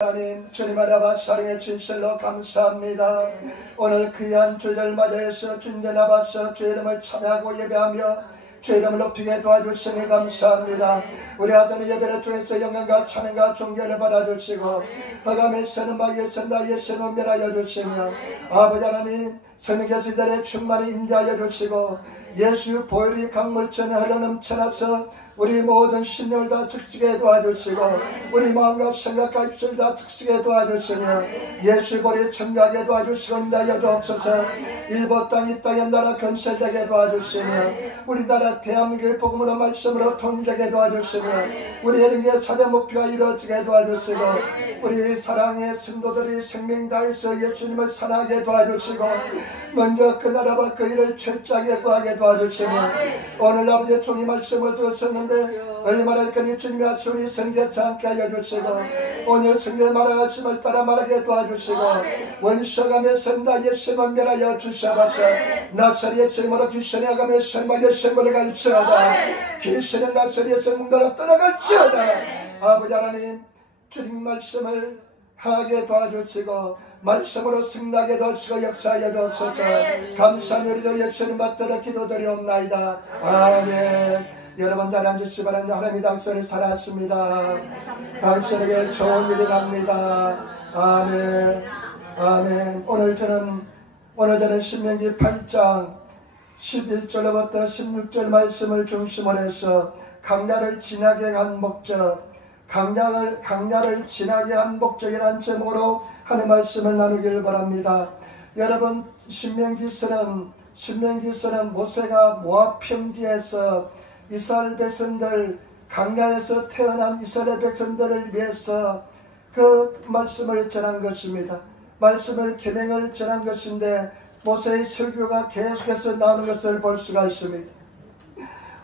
하나님, 주님 알아봐 사랑의 진실로 감사합니다. 오늘 귀한 주일을 맞이해서 주님 앞에서 주의 이름을 찬양하고 예배하며 주의 이름을 높이게 도와주시니 감사합니다. 우리 아들의 예배를 통해서 영광과 찬양과 존경을 받아주시고 허감의 서는 마귀의 전다 예수님을 멸하여 주시며 아버지 하나님 성령의 지들의 충만히 임재하여 주시고 예수 보혈이 강물처럼 흘러넘쳐나서 우리 모든 심령을 다 즉시게 도와주시고 우리 마음과 생각과 입술을 다 즉시게 도와주시며 예수 보혈이 청하게 도와주시고 인도하여 주옵소서. 일본 땅 이 땅의 나라 건설되게 도와주시며 우리나라 대한민국의 복음으로 말씀으로 통일되게 도와주시며 우리 예능의 차대 목표가 이루어지게 도와주시고 우리 사랑의 성도들이 생명 다해서 예수님을 사랑하게 도와주시고 먼저 그 나라와 그 일을 철저하게 구하게 도와주시며 오늘 아버지의 종이 말씀을 들었었는데 얼마나 그니 주님이 아침을 성결치 않게 하여 주시고 오늘 성경의 말하심을 따라 말하게 도와주시고 원수감에 선다 예수님을 멸하여 주시옵소서. 나사렛의 이름으로 귀신이 아가며 선마의 선물을 갈지어다. 귀신은 나사렛의 문으로 떠나갈지어다. 아버지 하나님 주님 말씀을 하게 도와주시고 말씀으로 승나게 도와주시고 역사하여 주옵소서. 감사하며 우리도 예수님 받들어 기도드리옵나이다. 아멘. 여러분 잘 앉으시기 바랍니다. 하나님이 당신을 살았습니다. 당신에게 좋은 일이 납니다. 아멘. 아멘. 오늘 저는 신명기 8장 11절부터 16절 말씀을 중심으로 해서 강야를 지나게 한 목적, 강야를 지나게 한 목적이라는 제목으로 하는 말씀을 나누기를 바랍니다. 여러분 신명기서는 모세가 모압 평지에서 이스라엘 백성들, 강야에서 태어난 이스라엘 백성들을 위해서 그 말씀을 전한 것입니다. 말씀을 계명을 전한 것인데 모세의 설교가 계속해서 나오는 것을 볼 수가 있습니다.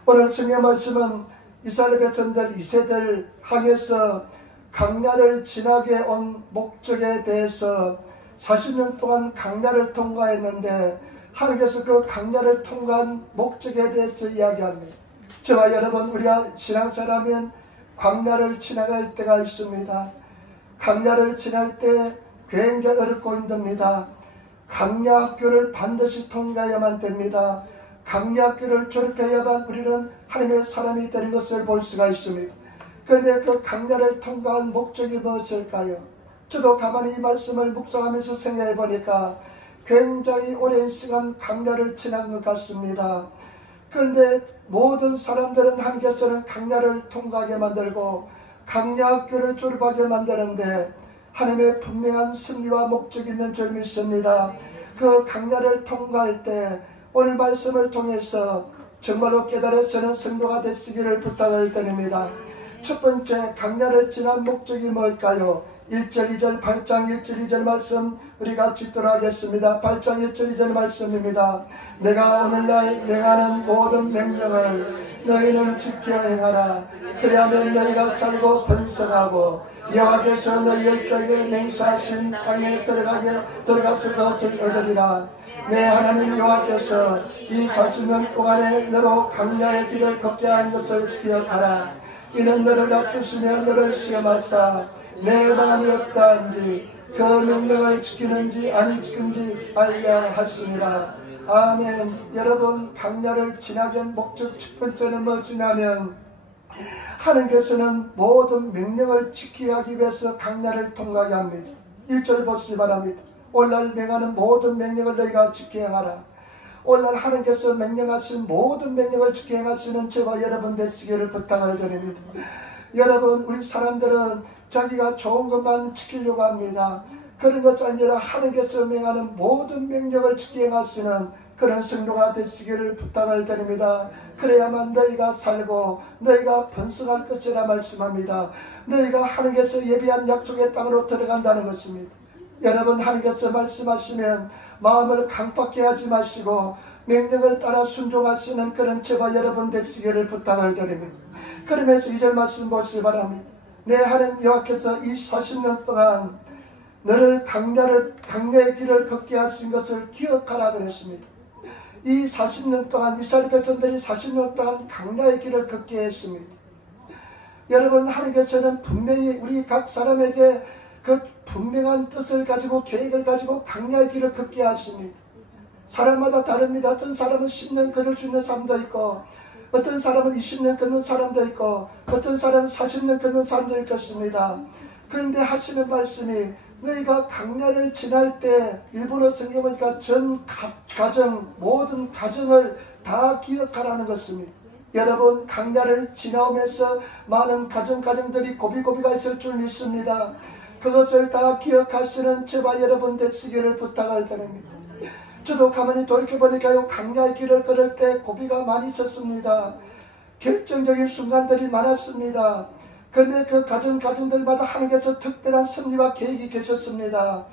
오늘 성경 말씀은 이스라엘 백성들 2세들 향해서 강야를 지나게 온 목적에 대해서 40년 동안 강야를 통과했는데 하나님께서 그 강야를 통과한 목적에 대해서 이야기합니다. 저와 여러분 우리가 신앙사라면 강야를 지나갈 때가 있습니다. 강야를 지날 때 굉장히 어렵고 힘듭니다. 강야 학교를 반드시 통과해야만 됩니다. 강야 학교를 졸업해야만 우리는 하나님의 사람이 되는 것을 볼 수가 있습니다. 그런데 그 강야를 통과한 목적이 무엇일까요? 저도 가만히 이 말씀을 묵상하면서 생각해 보니까 굉장히 오랜 시간 강야를 지난 것 같습니다. 그런데 모든 사람들은 하나님께서는 강야를 통과하게 만들고 강야 학교를 졸업하게 만드는데 하나님의 분명한 승리와 목적이 있는 줄 믿습니다. 그 강야를 통과할 때 오늘 말씀을 통해서 정말로 깨달아서는 성도가 되시기를 부탁을 드립니다. 첫 번째 강야를 지난 목적이 뭘까요? 1절 2절 8장 1절 2절 말씀 우리 같이 들어가겠습니다. 8장 1절 2절 말씀입니다. 내가 오늘날 명하는 모든 명령을 너희는 지켜 행하라. 그리하면 너희가 살고 번성하고 여호와께서 너희 열조에게 맹세하신 땅에 들어가서 그것을 얻으리라. 내 하나님 여호와께서 이 40년 동안에 너로 강야의 길을 걷게 한 것을 기억하라. 이는 너를 낮추시며 너를 시험하사 내 마음이 없다한지 그 명령을 지키는지 아니 지킨지 알려 하시니라. 아멘. 여러분 강야를 지나게 한 목적 첫 번째는 무엇이냐면 하나님께서는 모든 명령을 지키게 하기 위해서 강야를 통과하게 합니다. 1절 보시기 바랍니다. 오늘날 명하는 모든 명령을 너희가 지켜 행하라. 오늘날 하나님께서 명령하신 모든 명령을 지켜 행하시는 저와 여러분 되시기를 부탁을 드립니다. 여러분 우리 사람들은 자기가 좋은 것만 지키려고 합니다. 그런 것이 아니라 하나님께서 명하는 모든 명령을 지켜 행하시는 그런 성도가 되시기를 부탁을 드립니다. 그래야만 너희가 살고 너희가 번성할 것이라 말씀합니다. 너희가 하나님께서 예비한 약속의 땅으로 들어간다는 것입니다. 여러분 하나님께서 말씀하시면 마음을 강팍해 하지 마시고 명령을 따라 순종하시는 그런 저와 여러분 되시기를 부탁을 드립니다. 그러면서 2절 말씀 보시기 바랍니다. 내 하나님 여호와께서 이 40년 동안 너를 강야의 길을 걷게 하신 것을 기억하라 그랬습니다. 이 40년 동안 이스라엘 백성들이 40년 동안 강야의 길을 걷게 했습니다. 여러분 하나님께서는 분명히 우리 각 사람에게 그 분명한 뜻을 가지고 계획을 가지고 강야의 길을 걷게 하십니다. 사람마다 다릅니다. 어떤 사람은 10년 걸을 수 있는 사람도 있고, 어떤 사람은 20년 걷는 사람도 있고, 어떤 사람은 40년 걷는 사람도 있겠습니다. 그런데 하시는 말씀이 너희가 강야를 지날 때, 일본어 성경에 보니까 전 가정, 모든 가정을 다 기억하라는 것입니다. 여러분, 강야를 지나오면서 많은 가정들이 고비고비가 있을 줄 믿습니다. 그것을 다 기억하시는 저와 여러분 되시기를 부탁을 드립니다. 저도 가만히 돌이켜보니까요, 강야의 길을 걸을 때 고비가 많이 있었습니다. 결정적인 순간들이 많았습니다. 그런데 그 가정들마다 하나님께서 특별한 섭리와 계획이 계셨습니다.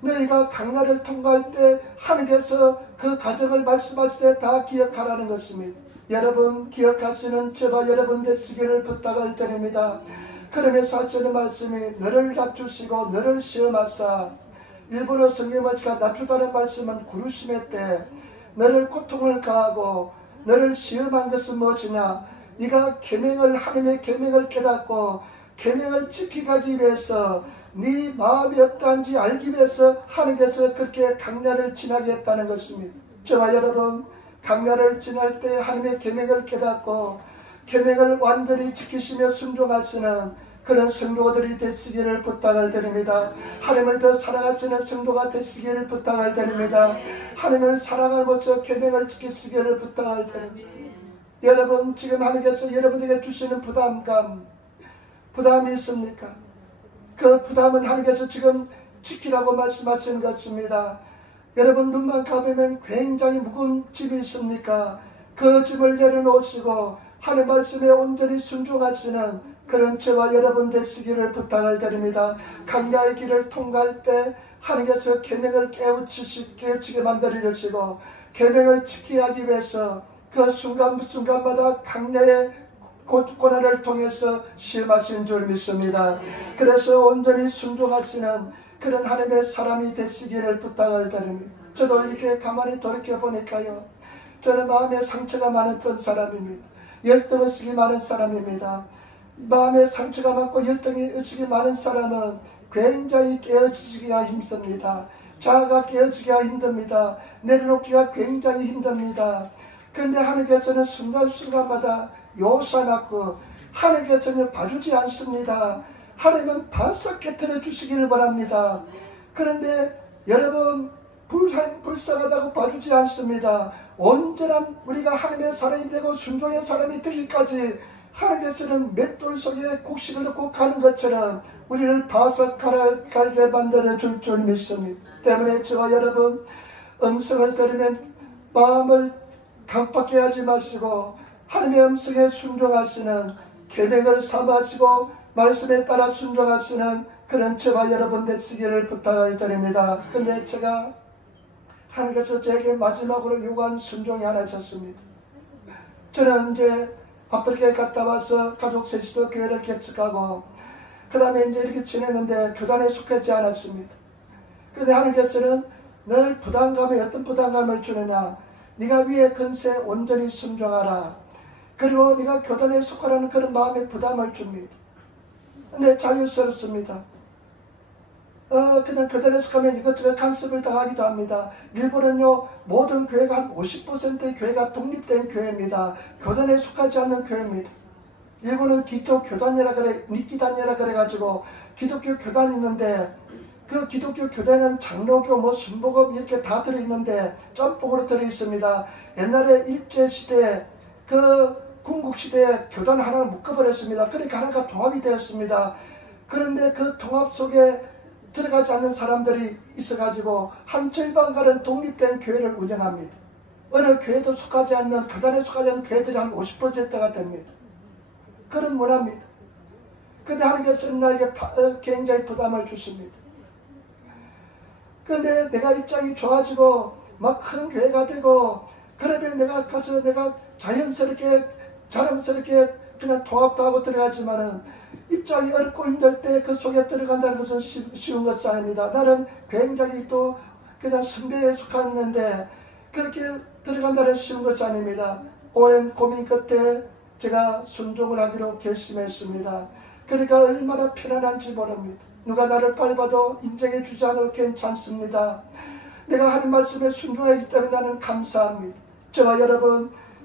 너희가 강야를 통과할 때 하나님께서 그 가정을 말씀하실 때 다 기억하라는 것입니다. 여러분, 기억하시는 저와 여러분 되시기를 부탁을 드립니다. 그러면서 하시는 말씀이 너를 낮추시고 너를 시험하사, 일본어 성경에 낮추다는 말씀은 구루시메 때 너를 고통을 가하고 너를 시험한 것은 무엇이냐, 네가 계명을, 하나님의 계명을 깨닫고 계명을 지키기 위해서 네 마음이 어떠한지 알기 위해서 하나님께서 그렇게 강야를 지나게 했다는 것입니다. 저와 여러분, 강야를 지날 때 하나님의 계명을 깨닫고 계명을 완전히 지키시며 순종하시는 그런 성도들이 되시기를 부탁을 드립니다. 하나님을 더 사랑하시는 성도가 되시기를 부탁을 드립니다. 하나님을 사랑하면서 계명을 지키시기를 부탁을 드립니다. 여러분, 지금 하나님께서 여러분에게 주시는 부담이 있습니까? 그 부담은 하나님께서 지금 지키라고 말씀하시는 것입니다. 여러분, 눈만 감으면 굉장히 무거운 짐이 있습니까? 그 짐을 내려놓으시고 하나님 말씀에 온전히 순종하시는 그런 저와 여러분 되시기를 부탁을 드립니다. 강야의 길을 통과할 때 하나님께서 계명을 깨우치게 만들어주시고 계명을 지키게 하기 위해서 그 순간마다 강야의 고난을 통해서 시험하신 줄 믿습니다. 그래서 온전히 순종하시는 그런 하나님의 사람이 되시기를 부탁을 드립니다. 저도 이렇게 가만히 돌이켜보니까요, 저는 마음에 상처가 많았던 사람입니다. 열등의식이 많은 사람입니다. 마음에 상처가 많고 열등의식이 많은 사람은 굉장히 깨어지기가 힘듭니다. 자아가 깨어지기가 힘듭니다. 내려놓기가 굉장히 힘듭니다. 그런데 하나님께서는 순간순간마다 요사놨고 하나님께서는 봐주지 않습니다. 하나님은 바싹 깨트려 주시기를 바랍니다. 그런데 여러분, 불쌍하다고 봐주지 않습니다. 온전한 우리가 하나님의 사람이 되고 순종의 사람이 되기까지 하나님께서는 맷돌 속에 곡식을 넣고 가는 것처럼 우리를 바싹 갈게 만들어 줄 줄 믿습니다. 때문에 저와 여러분, 음성을 들으면 마음을 강팍해 하지 마시고 하나님의 음성에 순종하시는, 계명을 삼으시고 말씀에 따라 순종하시는 그런 저와 여러분 되시기를 부탁을 드립니다. 그런데 제가 하나님께서 저에게 마지막으로 요구한 순종이 하나 있었습니다. 저는 이제 아프리카에 갔다 와서 가족 셋이서 교회를 개척하고 그 다음에 이제 이렇게 지냈는데 교단에 속하지 않았습니다. 그런데 하나님께서는 늘 부담감에 어떤 부담감을 주느냐, 네가 위의 근세에 온전히 순종하라. 그리고 네가 교단에 속하라는 그런 마음의 부담을 줍니다. 근데 자유스럽습니다. 그냥 교단에 속하면 이것저것 간섭을 당하기도 합니다. 일본은요, 모든 교회가 한 50%의 교회가 독립된 교회입니다. 교단에 속하지 않는 교회입니다. 일본은 기독교 교단이라 그래, 니끼단이라 그래가지고 기독교 교단이 있는데, 그 기독교 교단은 장로교, 순복음 이렇게 다 들어있는데 짬뽕으로 들어있습니다. 옛날에 일제시대, 그 군국시대에 교단 하나를 묶어버렸습니다. 그러니까 하나가 통합이 되었습니다. 그런데 그 통합 속에 들어가지 않는 사람들이 있어가지고 한 절반가량 독립된 교회를 운영합니다. 어느 교회도 속하지 않는, 교단에 속하지 않는 교회들이 한 50%가 됩니다. 그런 문화입니다. 그런데 하나님께서는 나에게 굉장히 부담을 주십니다. 그런데 내가 입장이 좋아지고 막 큰 교회가 되고 그러면 내가 가서 내가 자연스럽게 자랑스럽게 그냥 통합도 하고 들어가지만은 입장이 어렵고 힘들 때 그 속에 들어간다는 것은 쉬운 것이 아닙니다. 나는 굉장히 또 그냥 선배에 속했는데 그렇게 들어간다는 쉬운 것이 아닙니다. 오랜 고민 끝에 제가 순종을 하기로 결심했습니다. 그러니까 얼마나 편안한지 모릅니다. 누가 나를 밟아도 인정해 주지 않아도 괜찮습니다. 내가 하는 말씀에 순종하기 때문에 나는 감사합니다. 저와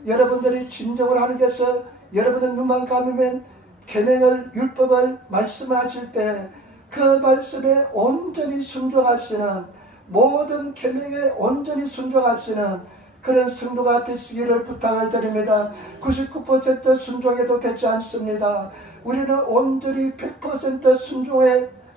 여러분들이 진정으로 하나님께서 여러분의 눈만 감으면 계명을 율법을 말씀을 하실 때 그 말씀에 온전히 순종하시는, 모든 계명에 온전히 순종하시는 그런 성도가 되시기를 부탁을 드립니다. 99% 순종해도 되지 않습니다. 우리는 온전히 100%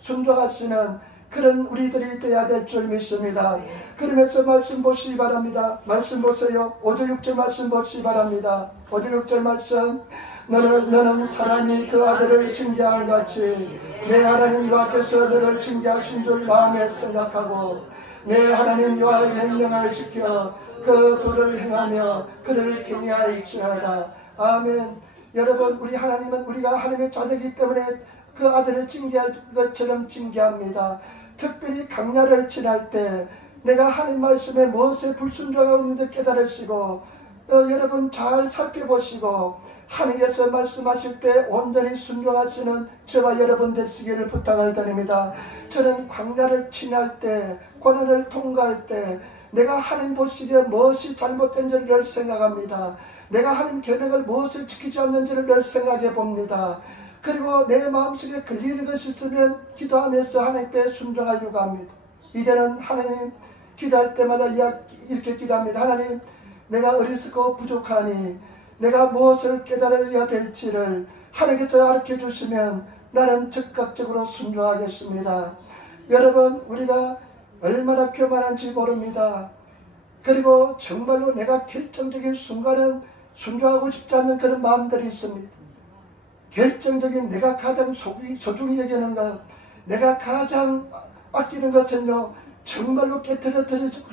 순종하시는 그런 우리들이 되어야 될 줄 믿습니다. 그러면서 말씀 보시기 바랍니다. 말씀 보세요. 5절 6절 말씀 보시기 바랍니다. 5절 6절 말씀. 너는 사람이 그 아들을 징계한 같이 내 하나님 여호와께서 너를 징계하신 줄 마음에 생각하고 내 하나님 여호와의 명령을 지켜 그 도를 행하며 그를 경외할지어다. 아멘. 여러분, 우리 하나님은 우리가 하나님의 자녀이기 때문에 그 아들을 징계할 것처럼 징계합니다. 특별히 강야를 지날 때 내가 하나님 말씀에 무엇에 불순종하고 있는지 깨달으시고 여러분 잘 살펴보시고 하나님께서 말씀하실 때 온전히 순종하시는 저와 여러분 되시기를 부탁을 드립니다. 저는 광야를 지날 때, 고난을 통과할 때 내가 하나님 보시기에 무엇이 잘못된지를 늘 생각합니다. 내가 하나님 계명을 무엇을 지키지 않는지를 늘 생각해 봅니다. 그리고 내 마음속에 걸리는 것이 있으면 기도하면서 하나님께 순종하려고 합니다. 이제는 하나님 기도할 때마다 이렇게 기도합니다. 하나님, 내가 어리석고 부족하니 내가 무엇을 깨달아야 될지를 하나님께서 가르쳐 주시면 나는 즉각적으로 순종하겠습니다. 여러분, 우리가 얼마나 교만한지 모릅니다. 그리고 정말로 내가 결정적인 순간은 순종하고 싶지 않는 그런 마음들이 있습니다. 결정적인 내가 가장 소중히 여기는 것, 내가 가장 아끼는 것은요, 정말로 깨뜨려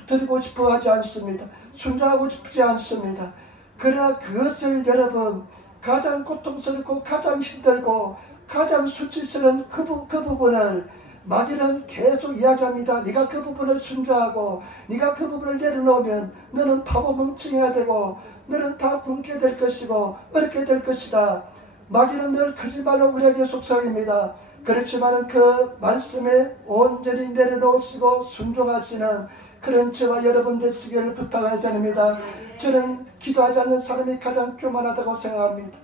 드리고 싶어 하지 않습니다. 순종하고 싶지 않습니다. 그러나 그것을 여러분 가장 고통스럽고 가장 힘들고 가장 수치스러운 그 부분을 마귀는 계속 이야기합니다. 네가 그 부분을 순종하고 네가 그 부분을 내려놓으면 너는 바보 멍청해야 되고 너는 다 굶게 될 것이고 어렵게 될 것이다. 마귀는 늘 거짓말로 우리에게 속삭입니다. 그렇지만 그 말씀에 온전히 내려놓으시고 순종하시는 그런 저와 여러분 되시기를 부탁을 드립니다. 저는 기도하지 않는 사람이 가장 교만하다고 생각합니다.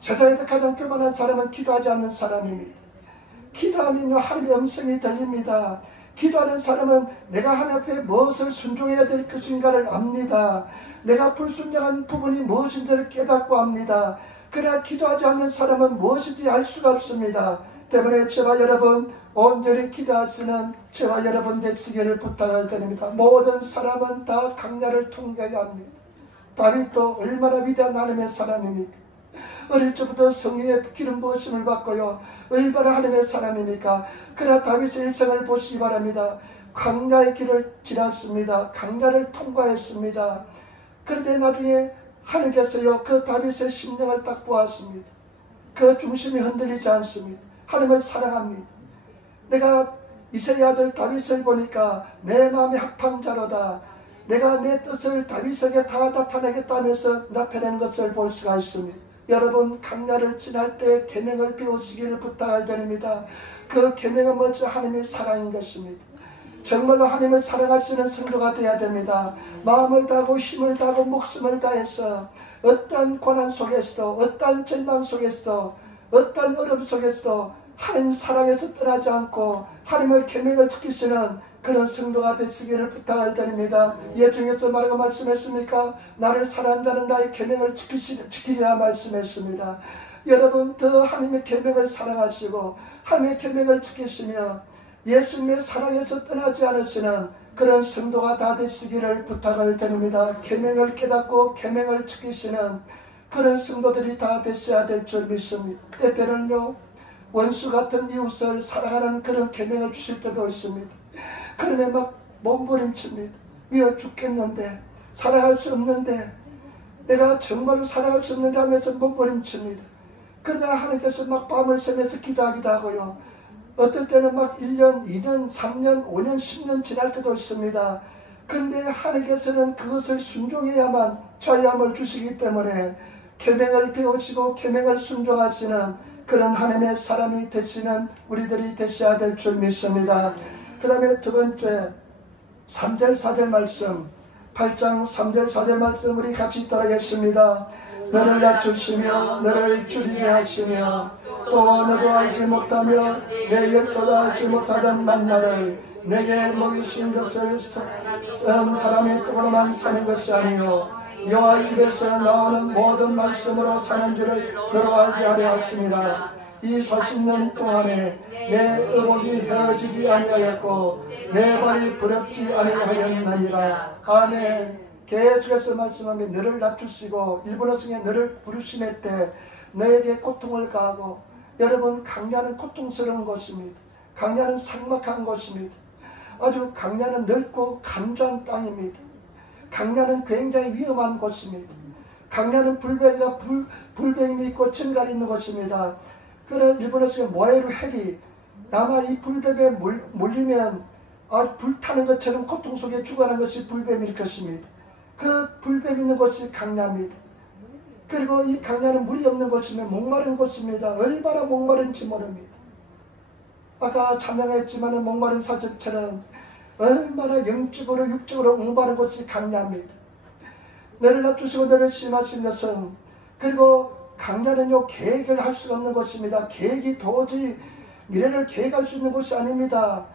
세상에서 가장 교만한 사람은 기도하지 않는 사람입니다. 기도하면요 하나님의 음성이 들립니다. 기도하는 사람은 내가 하나님 앞에 무엇을 순종해야 될 것인가를 압니다. 내가 불순종한 부분이 무엇인지를 깨닫고 합니다. 그러나 기도하지 않는 사람은 무엇인지 알 수가 없습니다. 때문에 저와 여러분 온전히 기도하시는 저와 여러분 되시기를 부탁을 드립니다. 모든 사람은 다 강야를 통과해야 합니다. 다윗도 얼마나 위대한 하나님의 사람입니까? 어릴 적부터 성령의 기름 부으심을 받고요 얼마나 하나님의 사람입니까? 그러나 다윗의 일생을 보시기 바랍니다. 강야의 길을 지났습니다. 강야를 통과했습니다. 그런데 나중에 하나님께서요 그 다윗의 심령을 딱 보았습니다. 그 중심이 흔들리지 않습니다. 하나님을 사랑합니다. 내가 이새의 아들 다윗을 보니까 내 마음의 합항자로다. 내가 내 뜻을 다윗에게 다 나타내겠다 하면서 나타내는 것을 볼 수가 있습니다. 여러분 강야를 지날 때 계명을 배우시기를 부탁을 드립니다. 그 계명은 먼저 하나님의 사랑인 것입니다. 정말로 하나님을 사랑하시는 성도가 되어야 됩니다. 마음을 다하고 힘을 다하고 목숨을 다해서 어떠한 고난 속에서도 어떠한 절망 속에서도 어떠한 어려움 속에서도 하나님 사랑에서 떠나지 않고 하나님의 계명을 지키시는 그런 성도가 되시기를 부탁을 드립니다. 예중에서 뭐라고 말씀했습니까? 나를 사랑하는 자는 나의 계명을 지키리라 말씀했습니다. 여러분 더 하나님의 계명을 사랑하시고 하나님의 계명을 지키시며 예수님의 사랑에서 떠나지 않으시는 그런 성도가 다 되시기를 부탁을 드립니다. 계명을 깨닫고 계명을 지키시는 그런 성도들이 다 되셔야 될 줄 믿습니다. 때때는요 원수 같은 이웃을 사랑하는 그런 계명을 주실 때도 있습니다. 그러면 막 몸부림칩니다. 미워 죽겠는데 사랑할 수 없는데 내가 정말로 사랑할 수 없는데 하면서 몸부림칩니다. 그러다 하나님께서 막 밤을 새면서 기도하기도 하고요. 어떨 때는 막 1년, 2년, 3년, 5년, 10년 지날 때도 있습니다. 그런데 하나님께서는 그것을 순종해야만 자유함을 주시기 때문에 계명을 배우시고 계명을 순종하시는 그런 하나님의 사람이 되시는 우리들이 되셔야 될 줄 믿습니다. 그 다음에 두 번째 3절 4절 말씀, 8장 3절 4절 말씀 우리 같이 따르겠습니다. 너를 낮추시며 너를 줄이게 하시며 또 너도 알지 못하며 내 열조도 알지 못하던 만나를 내게 먹이신 것을 사람의 떡으로만 사는 것이 아니요 여호와 입에서 나오는 모든 말씀으로 사는 줄을 너로 알게 하려 하심이라. 이 40년 동안에 내 의복이 헤어지지 아니하였고 내 발이 부럽지 아니하였느니라. 아멘. 계속해서 말씀하며 너를 낮추시고 일본어성에 너를 부르심에 때 너에게 고통을 가하고, 여러분 강야는 고통스러운 곳입니다. 강야는 삭막한 곳입니다. 아주 강야는 넓고 간조한 땅입니다. 강야는 굉장히 위험한 곳입니다. 강야는 불뱀이 있고 증갈이 있는 곳입니다. 그래 일본어식의 모에루 헬이 아마 이 불뱀에 물리면 불타는 것처럼 고통 속에 죽어가는 것이 불뱀일 것입니다. 그 불뱀 있는 곳이 강야입니다. 그리고 이 강야는 물이 없는 곳이면 목마른 곳입니다. 얼마나 목마른지 모릅니다. 아까 찬양했지만 목마른 사슴처럼 얼마나 영적으로 육적으로 목마른 곳이 강야입니다. 너를 낮추시고 너를 심하신 것은, 그리고 강야는요 계획을 할 수가 없는 곳입니다. 계획이 도저히 미래를 계획할 수 있는 곳이 아닙니다.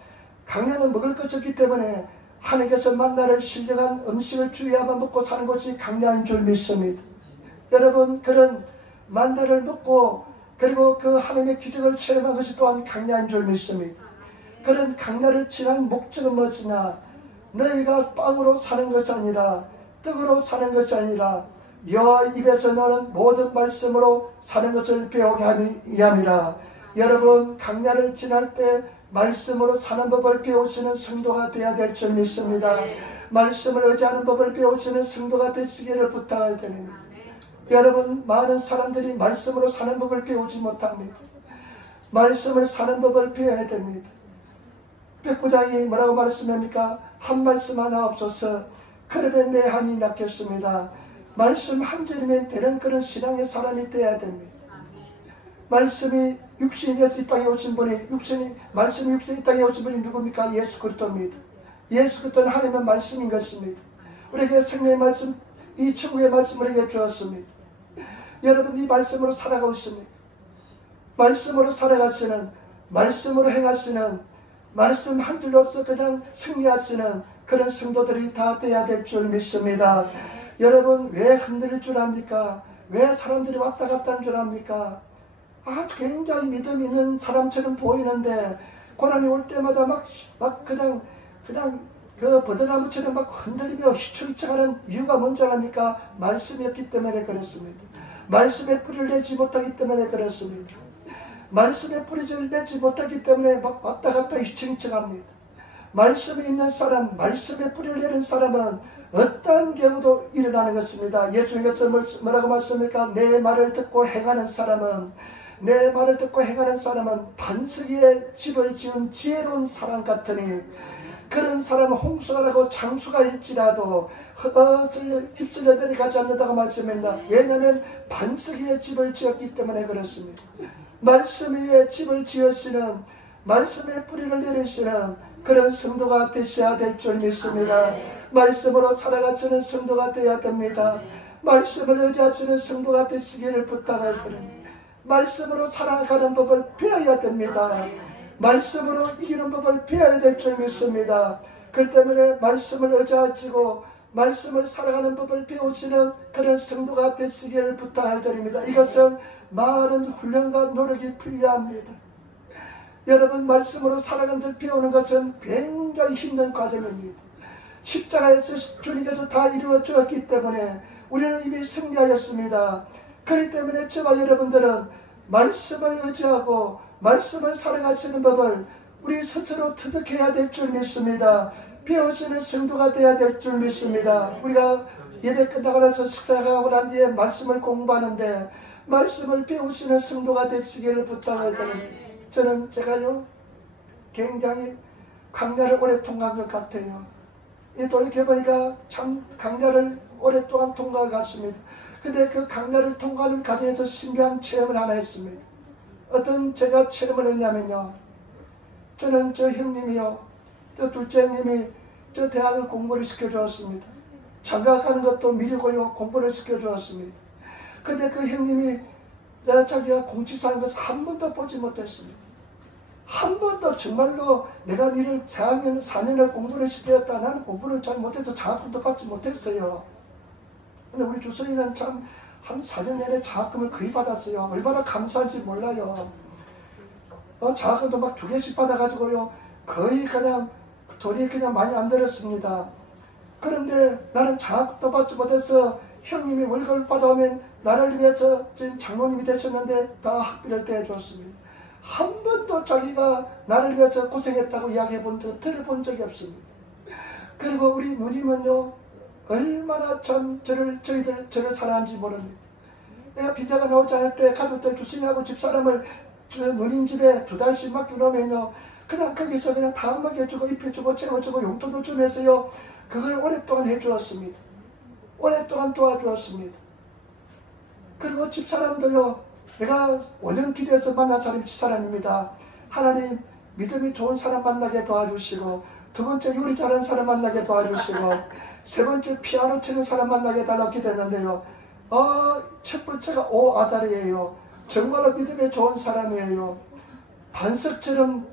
강야는 먹을 것이 없기 때문에 하나님께서 만나를 신령한 음식을 주의하면 먹고 사는 것이 강야인 줄 믿습니다. 여러분 그런 만나를 먹고 그리고 그 하나님의 기적을 체험한 것이 또한 강야인 줄 믿습니다. 그런 강야를 지난 목적은 무엇이냐? 너희가 빵으로 사는 것이 아니라 떡으로 사는 것이 아니라 여호와 입에서 나오는 모든 말씀으로 사는 것을 배우게 하기 위함이라. 여러분 강야를 지날 때 말씀으로 사는 법을 배우시는 성도가 되어야 될 줄 믿습니다. 말씀을 의지하는 법을 배우시는 성도가 되시기를 부탁을 드립니다. 여러분 많은 사람들이 말씀으로 사는 법을 배우지 못합니다. 말씀을 사는 법을 배워야 됩니다. 백부장이 뭐라고 말씀합니까? 한 말씀 하나 없어서 그러면 내 한이 낫겠습니다. 말씀 한 절이면 되는 그런 신앙의 사람이 되어야 됩니다. 말씀이 육신이 돼서 이 땅에 오신 분이 말씀이 육신이 이 땅에 오신 분이 누굽니까? 예수 그리스도입니다. 예수 그리스도는 하나님의 말씀인 것입니다. 우리에게 생명의 말씀, 이 천국의 말씀을 우리에게 주었습니다. 여러분 이 말씀으로 살아가고 있습니까? 말씀으로 살아가시는, 말씀으로 행하시는, 말씀 한 줄로서 그냥 승리하시는 그런 성도들이 다 되어야 될 줄 믿습니다. 여러분 왜 흔들릴 줄 압니까? 왜 사람들이 왔다 갔다 하는 줄 압니까? 굉장히 믿음 있는 사람처럼 보이는데 고난이 올 때마다 막 그냥 그 버드나무처럼 막 흔들리며 휘청휘청하는 이유가 뭔지 압니까? 말씀이 없기 때문에 그렇습니다. 말씀에 뿌리를 내지 못하기 때문에 그렇습니다. 말씀에 뿌리를 내지 못하기 때문에 막 왔다 갔다 휘청휘청합니다. 말씀이 있는 사람, 말씀에 뿌리를 내는 사람은 어떠한 경우도 일어나는 것입니다. 예수님께서 뭐라고 말씀합니까? 내 말을 듣고 행하는 사람은, 내 말을 듣고 행하는 사람은 반석에 집을 지은 지혜로운 사람 같으니, 그런 사람은 홍수가 나고 장수가 일지라도 휩쓸려 내려가지 않는다고 말씀합니다. 왜냐하면 반석 위에 집을 지었기 때문에 그렇습니다. 말씀 위에 집을 지으시는, 말씀에 뿌리를 내리시는 그런 성도가 되셔야 될 줄 믿습니다. 말씀으로 살아가시는 성도가 되어야 됩니다. 말씀을 의지하시는 성도가 되시기를 부탁을 드립니다. 말씀으로 살아가는 법을 배워야 됩니다. 말씀으로 이기는 법을 배워야 될 줄 믿습니다. 그렇기 때문에 말씀을 의지하시고 말씀을 살아가는 법을 배우시는 그런 성도가 되시기를 부탁을 드립니다. 이것은 많은 훈련과 노력이 필요합니다. 여러분 말씀으로 살아가는 것을 배우는 것은 굉장히 힘든 과정입니다. 십자가에서 주님께서 다 이루어 주었기 때문에 우리는 이미 승리하였습니다. 그렇기 때문에 저와 여러분들은 말씀을 의지하고 말씀을 살아가시는 법을 우리 스스로 터득해야 될 줄 믿습니다. 배우시는 성도가 되어야 될 줄 믿습니다. 우리가 예배 끝나고 나서 식사하고 난 뒤에 말씀을 공부하는데 말씀을 배우시는 성도가 되시기를 부탁을 드립니다. 저는 제가요 굉장히 강야를 오래 통과한 것 같아요. 돌이켜보니까 참 강야를 오랫동안 통과한 것 같습니다. 근데 그 강야를 통과하는 과정에서 신기한 체험을 하나 했습니다. 어떤 제가 체험을 했냐면요. 저는 저 형님이요. 저 둘째 형님이 저 대학을 공부를 시켜주었습니다. 장가 가는 것도 미루고요. 공부를 시켜주었습니다. 근데 그 형님이 자기가 공치사는 것을 한 번도 보지 못했습니다. 한 번도 정말로 내가 니를 4학년, 4년을 공부를 시켰다. 나는 공부를 잘 못해서 장학금도 받지 못했어요. 근데 우리 주선이는 참 한 4년 내내 장학금을 거의 받았어요. 얼마나 감사한지 몰라요. 장학금도 막 2개씩 받아가지고요. 거의 그냥 돈이 그냥 많이 안 들었습니다. 그런데 나는 장학금도 받지 못해서 형님이 월급을 받아오면 나를 위해서 지금 장로님이 되셨는데 다 학비를 대해줬습니다. 한 번도 자기가 나를 위해서 고생했다고 이야기해본 적, 들어본 적이 없습니다. 그리고 우리 누님은요, 얼마나 참 저를 사랑하는지 모릅니다. 내가 비자가 나오지 않을 때 가족들 주신하고 집사람을 누님 집에 2달씩 맡겨놓으면요, 그냥 거기서 그냥 다 먹여주고 입혀주고 채워주고 용돈도 주면서요, 그걸 오랫동안 해주었습니다. 오랫동안 도와주었습니다. 그리고 집사람도요, 내가 5년 기도해서 만난 사람이 집사람입니다. 하나님 믿음이 좋은 사람 만나게 도와주시고, 2번째 요리 잘하는 사람 만나게 도와주시고, 3번째 피아노 치는 사람 만나게 달라고 기도했는데요. 첫 번째가 오아달이에요. 정말로 믿음이 좋은 사람이에요. 반석처럼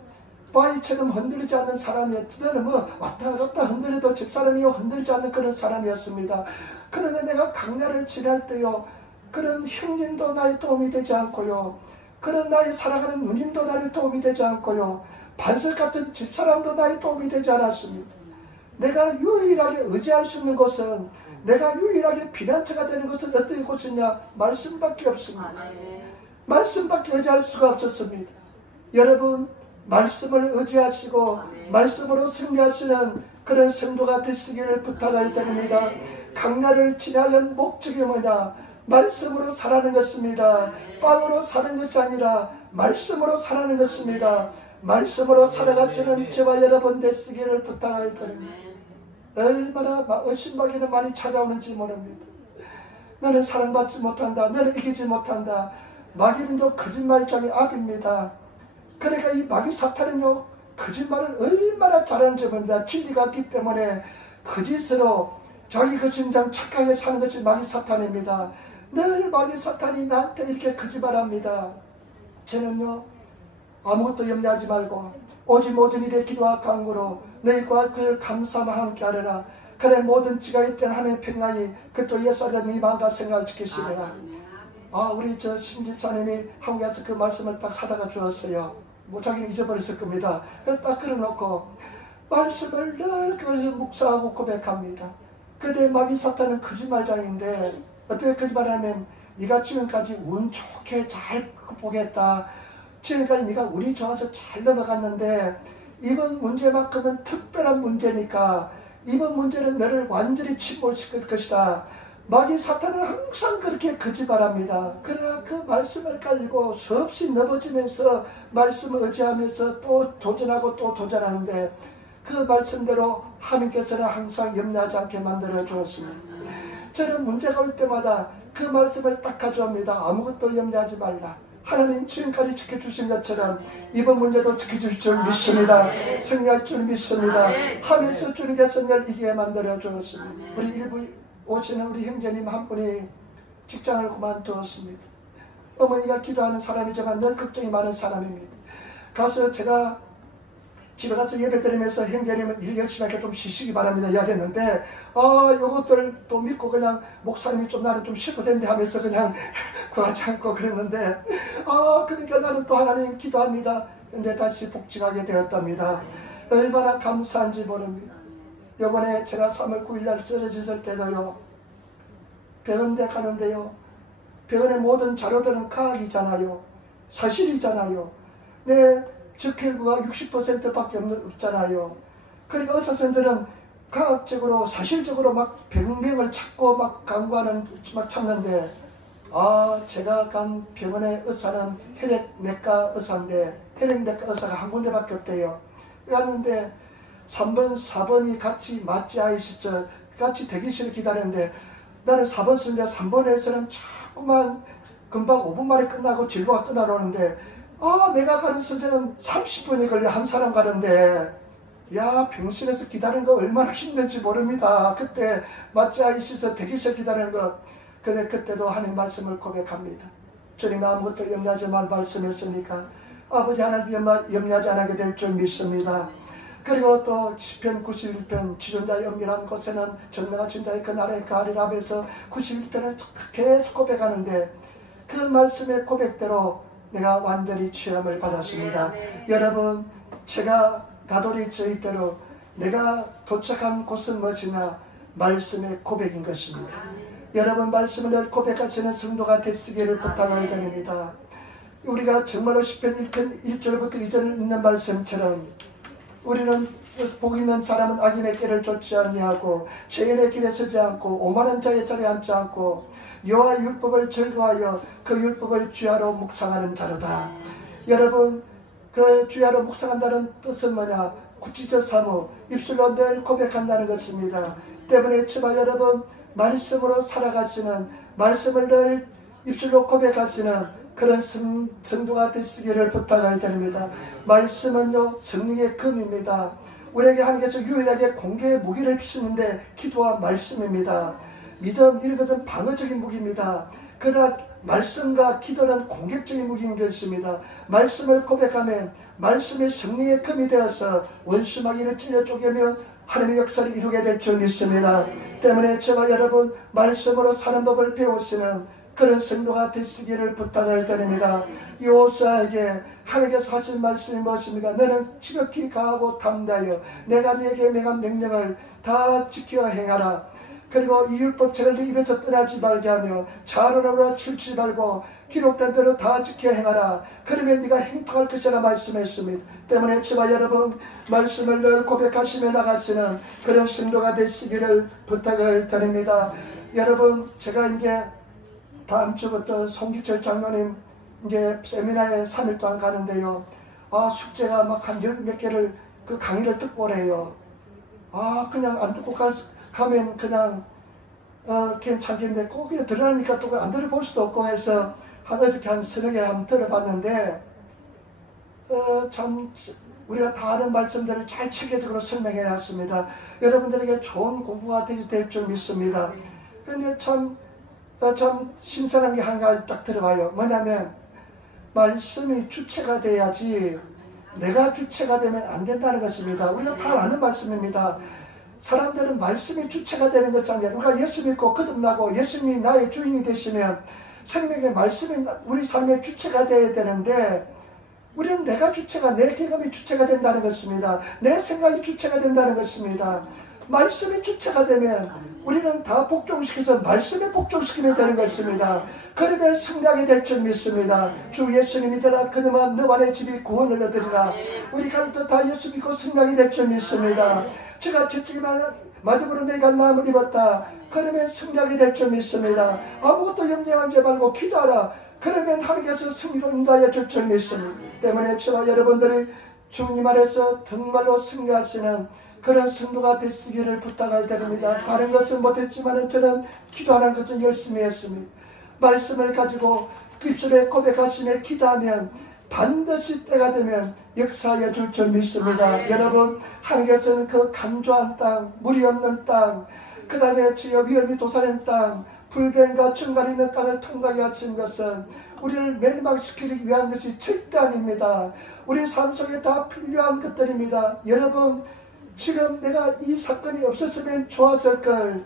바위처럼 흔들리지 않는 사람이에요. 저는 뭐 왔다 갔다 흔들려도 집사람이요 흔들리지 않는 그런 사람이었습니다. 그런데 내가 강야를 지날 때요, 그런 형님도 나의 도움이 되지 않고요, 그런 나의 살아가는 누님도 나의 도움이 되지 않고요, 반석 같은 집사람도 나의 도움이 되지 않았습니다. 내가 유일하게 의지할 수 있는 곳은, 내가 유일하게 피난처가 되는 것은 어떤 곳이냐? 말씀밖에 없습니다. 말씀밖에 의지할 수가 없었습니다. 여러분, 말씀을 의지하시고 말씀으로 승리하시는 그런 성도가 되시기를 부탁을 드립니다. 강야를 지나간 목적이 뭐냐? 말씀으로 살아가는 것입니다. 빵으로 사는 것이 아니라 말씀으로 살아가는 것입니다. 말씀으로 살아가시는 저와 여러분 되시기를 부탁을 드립니다. 얼마나 의심박에는 많이 찾아오는지 모릅니다. 너는 사랑받지 못한다. 너는 이기지 못한다. 마귀는요, 거짓말장의 압입니다. 그러니까 이 마귀 사탄은요, 거짓말을 얼마나 잘하는지 모릅니다. 진리가 없기 때문에 거짓으로 자기 거짓장 착하게 사는 것이 마귀 사탄입니다. 늘 마귀 사탄이 나한테 이렇게 거짓말합니다. 저는요, 아무것도 염려하지 말고 오직 모든 일에 기도와 간구로 너희과 그 감사만 함께 하려라. 그래 모든 지각이 된 하나님의 평강이 그또 예수하던 네 마음과 생각을 지키시리라. 우리 저 심집사님이 한국에서 그 말씀을 딱 사다가 주었어요. 뭐 자기는 잊어버렸을 겁니다. 그래서 딱 끌어놓고 말씀을 늘 그것을 묵상하고 고백합니다. 그런데 마귀 사탄은 거짓말장인데 어떻게 거짓말하면 네가 지금까지 운 좋게 잘 극복했다. 지금까지 네가 운이 좋아서 잘 넘어갔는데 이번 문제만큼은 특별한 문제니까 이번 문제는 너를 완전히 침몰시킬 것이다. 마귀 사탄은 항상 그렇게 거짓말합니다. 그러나 그 말씀을 가지고 수없이 넘어지면서 말씀을 의지하면서 또 도전하고 또 도전하는데 그 말씀대로 하나님께서는 항상 염려하지 않게 만들어 주었습니다. 저는 문제가 올 때마다 그 말씀을 딱 가져옵니다. 아무것도 염려하지 말라. 하나님 지금까지 지켜주신 것처럼 이번 문제도 지켜주실 줄 믿습니다. 승리할 줄 믿습니다. 하면서 주님께서 늘 이기게 만들어 주었습니다. 우리 일부 오시는 우리 형제님 한 분이 직장을 그만두었습니다. 어머니가 기도하는 사람이지만 늘 걱정이 많은 사람입니다. 가서 제가 집에 가서 예배 드리면서 형제님은 일 열심히 하니까 좀 쉬시기 바랍니다 이야기했는데 요것들 또 믿고 그냥 목사님이 좀 나는 좀 쉬고 된대 하면서 그냥 구하지 않고 그랬는데 그러니까 나는 또 하나님 기도합니다. 근데 다시 복직하게 되었답니다. 얼마나 감사한지 모릅니다. 이번에 제가 3월 9일날 쓰러졌을 때도요, 병원에 가는데요, 병원의 모든 자료들은 과학이잖아요. 사실이잖아요. 내 적혈구가 60%밖에 없잖아요. 그러니까 의사 선생들은 과학적으로 사실적으로 막 병명을 찾고 막 강구하는 막 찾는데 제가 간 병원의 의사는 혈액내과 의사인데 혈액내과 의사가 한 군데밖에 없대요. 갔는데 3번, 4번이 같이 맞지 않으시죠? 같이 대기실을 기다렸는데 나는 4번 쓰는데 3번에서는 자꾸만 금방 5분 만에 끝나고 진료가 끝나려는데 내가 가는 선생은 30분이 걸려 한 사람 가는데 야, 병실에서 기다리는 거 얼마나 힘든지 모릅니다. 그때 맞자 있어서 대기실 기다리는 거. 근데 그때도 하나님 말씀을 고백합니다. 주님 아무것도 염려하지 말 말씀했으니까 아버지 하나님 염려하지 않게 될 줄 믿습니다. 그리고 또 시편 91편 지존자의 은밀한 곳에는 전능하신 자의 그 나라의 가리라 하면서 91편을 계속 고백하는데 그 말씀의 고백대로 내가 완전히 취함을 받았습니다. 여러분, 제가 다돌이 저희대로 내가 도착한 곳은 뭐지나 말씀의 고백인 것입니다. 여러분, 말씀을 늘 고백하시는 성도가 되시기를 부탁을 드립니다. 우리가 정말로 시편 1절부터 2절을 읽는 말씀처럼 우리는 복 있는 사람은 악인의 길을 쫓지 아니하고 죄인의 길에 서지 않고 오만한 자의 자리에 앉지 않고 여호와의 율법을 즐거워하여 그 율법을 주야로 묵상하는 자로다. 여러분, 그 주야로 묵상한다는 뜻은 뭐냐? 구치저 사무, 입술로 늘 고백한다는 것입니다. 때문에 제발 여러분, 말씀으로 살아가시는, 말씀을 늘 입술로 고백하시는 그런 성도가 되시기를 부탁을 드립니다. 말씀은요, 승리의 금입니다. 우리에게 하나님께서 유일하게 공개의 무기를 주시는데 기도와 말씀입니다. 믿음, 이런 것은 방어적인 무기입니다. 그러나 말씀과 기도는 공격적인 무기인 것입니다. 말씀을 고백하면 말씀의 승리의 금이 되어서 원수 마귀를 찔러 쪼개며 하나님의 역사를 이루게 될 줄 믿습니다. 때문에 저와 여러분, 말씀으로 사는 법을 배우시는 그런 성도가 되시기를 부탁을 드립니다. 여호수아에게 하나님께서 하신 말씀이 무엇입니까? 너는 지극히 강하고 담대하여 내가 네게 명한 명령을 다 지켜 행하라. 그리고 이 율법책을 네 입에서 떠나지 말게 하며 좌로나로 출지 말고 기록된 대로 다 지켜 행하라. 그러면 네가 행복할 것이라 말씀했습니다. 때문에 저와 여러분, 말씀을 늘 고백하시며 나가시는 그런 성도가 되시기를 부탁을 드립니다. 여러분, 제가 이제 다음 주부터 송기철 장로님 이제 세미나에 3일 동안 가는데요. 숙제가 막 한 열 몇 개를 그 강의를 듣고 오래요. 그냥 안 듣고 가면 그냥 괜찮겠는데 꼭 들으라니까 또 안 들어볼 수도 없고 해서 어저께 한 서너 개 한번 들어봤는데 참 우리가 다 아는 말씀들을 잘 체계적으로 설명해 놨습니다. 여러분들에게 좋은 공부가 될 줄 믿습니다. 그런데 참 신선한 게 한 가지 딱 들어봐요. 뭐냐면 말씀이 주체가 돼야지 내가 주체가 되면 안 된다는 것입니다. 우리가 다 아는 말씀입니다. 사람들은 말씀이 주체가 되는 것처럼 우리가 예수 믿고 거듭나고 예수님이 나의 주인이 되시면 생명의 말씀이 우리 삶의 주체가 되어야 되는데 우리는 내가 주체가, 내 경험이 주체가 된다는 것입니다. 내 생각이 주체가 된다는 것입니다. 말씀이 주체가 되면 우리는 다 복종시켜서 말씀에 복종시키면 되는 것입니다. 그러면 승리하게 될 줄 믿습니다. 주 예수님 믿으라. 그놈은 너와 내 집이 구원을 얻으리라. 우리 가족도 다 예수 믿고 승리하게 될 줄 믿습니다. 제가 채찍이 맞음으로 내가 남을 입었다. 그러면 승리하게 될 줄 믿습니다. 아무것도 염려하지 말고 기도하라. 그러면 하나님께서 승리로 인도하여 줄 줄 믿습니다. 때문에 저와 여러분들이 주님 안에서 정말로 승리하시는 그런 성도가 되시기를 부탁을 드립니다. 다른 것은 못했지만 저는 기도하는 것은 열심히 했습니다. 말씀을 가지고 입술에 고백하시며 기도하면 반드시 때가 되면 역사하여 줄 줄 믿습니다. 여러분, 하나님께서는 그 간조한 땅, 물이 없는 땅, 그 다음에 주여 위험이 도사는 땅, 불변과 증간이 있는 땅을 통과하게 하신 것은 우리를 멸망시키기 위한 것이 절대 아닙니다. 우리 삶 속에 다 필요한 것들입니다. 여러분, 지금 내가 이 사건이 없었으면 좋았을걸,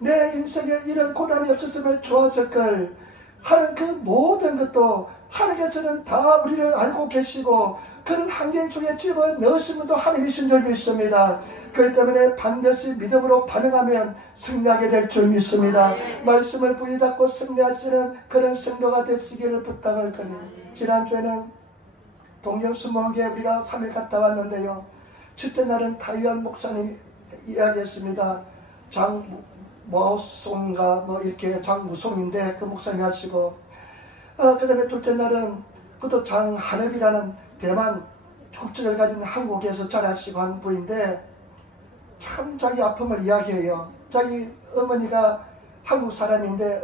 내 인생에 이런 고난이 없었으면 좋았을걸 하는 그 모든 것도 하나님께서는 다 우리를 알고 계시고 그런 환경 속에 집어넣으신 분도 하나님이신 줄 믿습니다. 그렇기 때문에 반드시 믿음으로 반응하면 승리하게 될 줄 믿습니다. 말씀을 부여잡고 승리하시는 그런 성도가 되시기를 부탁을 드립니다. 지난주에는 동경수목원교회 우리가 3일 갔다 왔는데요. 첫째 날은 타이완 목사님 이야기했습니다. 장모송인가 이렇게 장무송인데 그 목사님이 하시고 그 다음에 둘째 날은 그것도 장한엽이라는 대만 국적을 가진 한국에서 자라시고 한 분인데 참 자기 아픔을 이야기해요. 자기 어머니가 한국 사람인데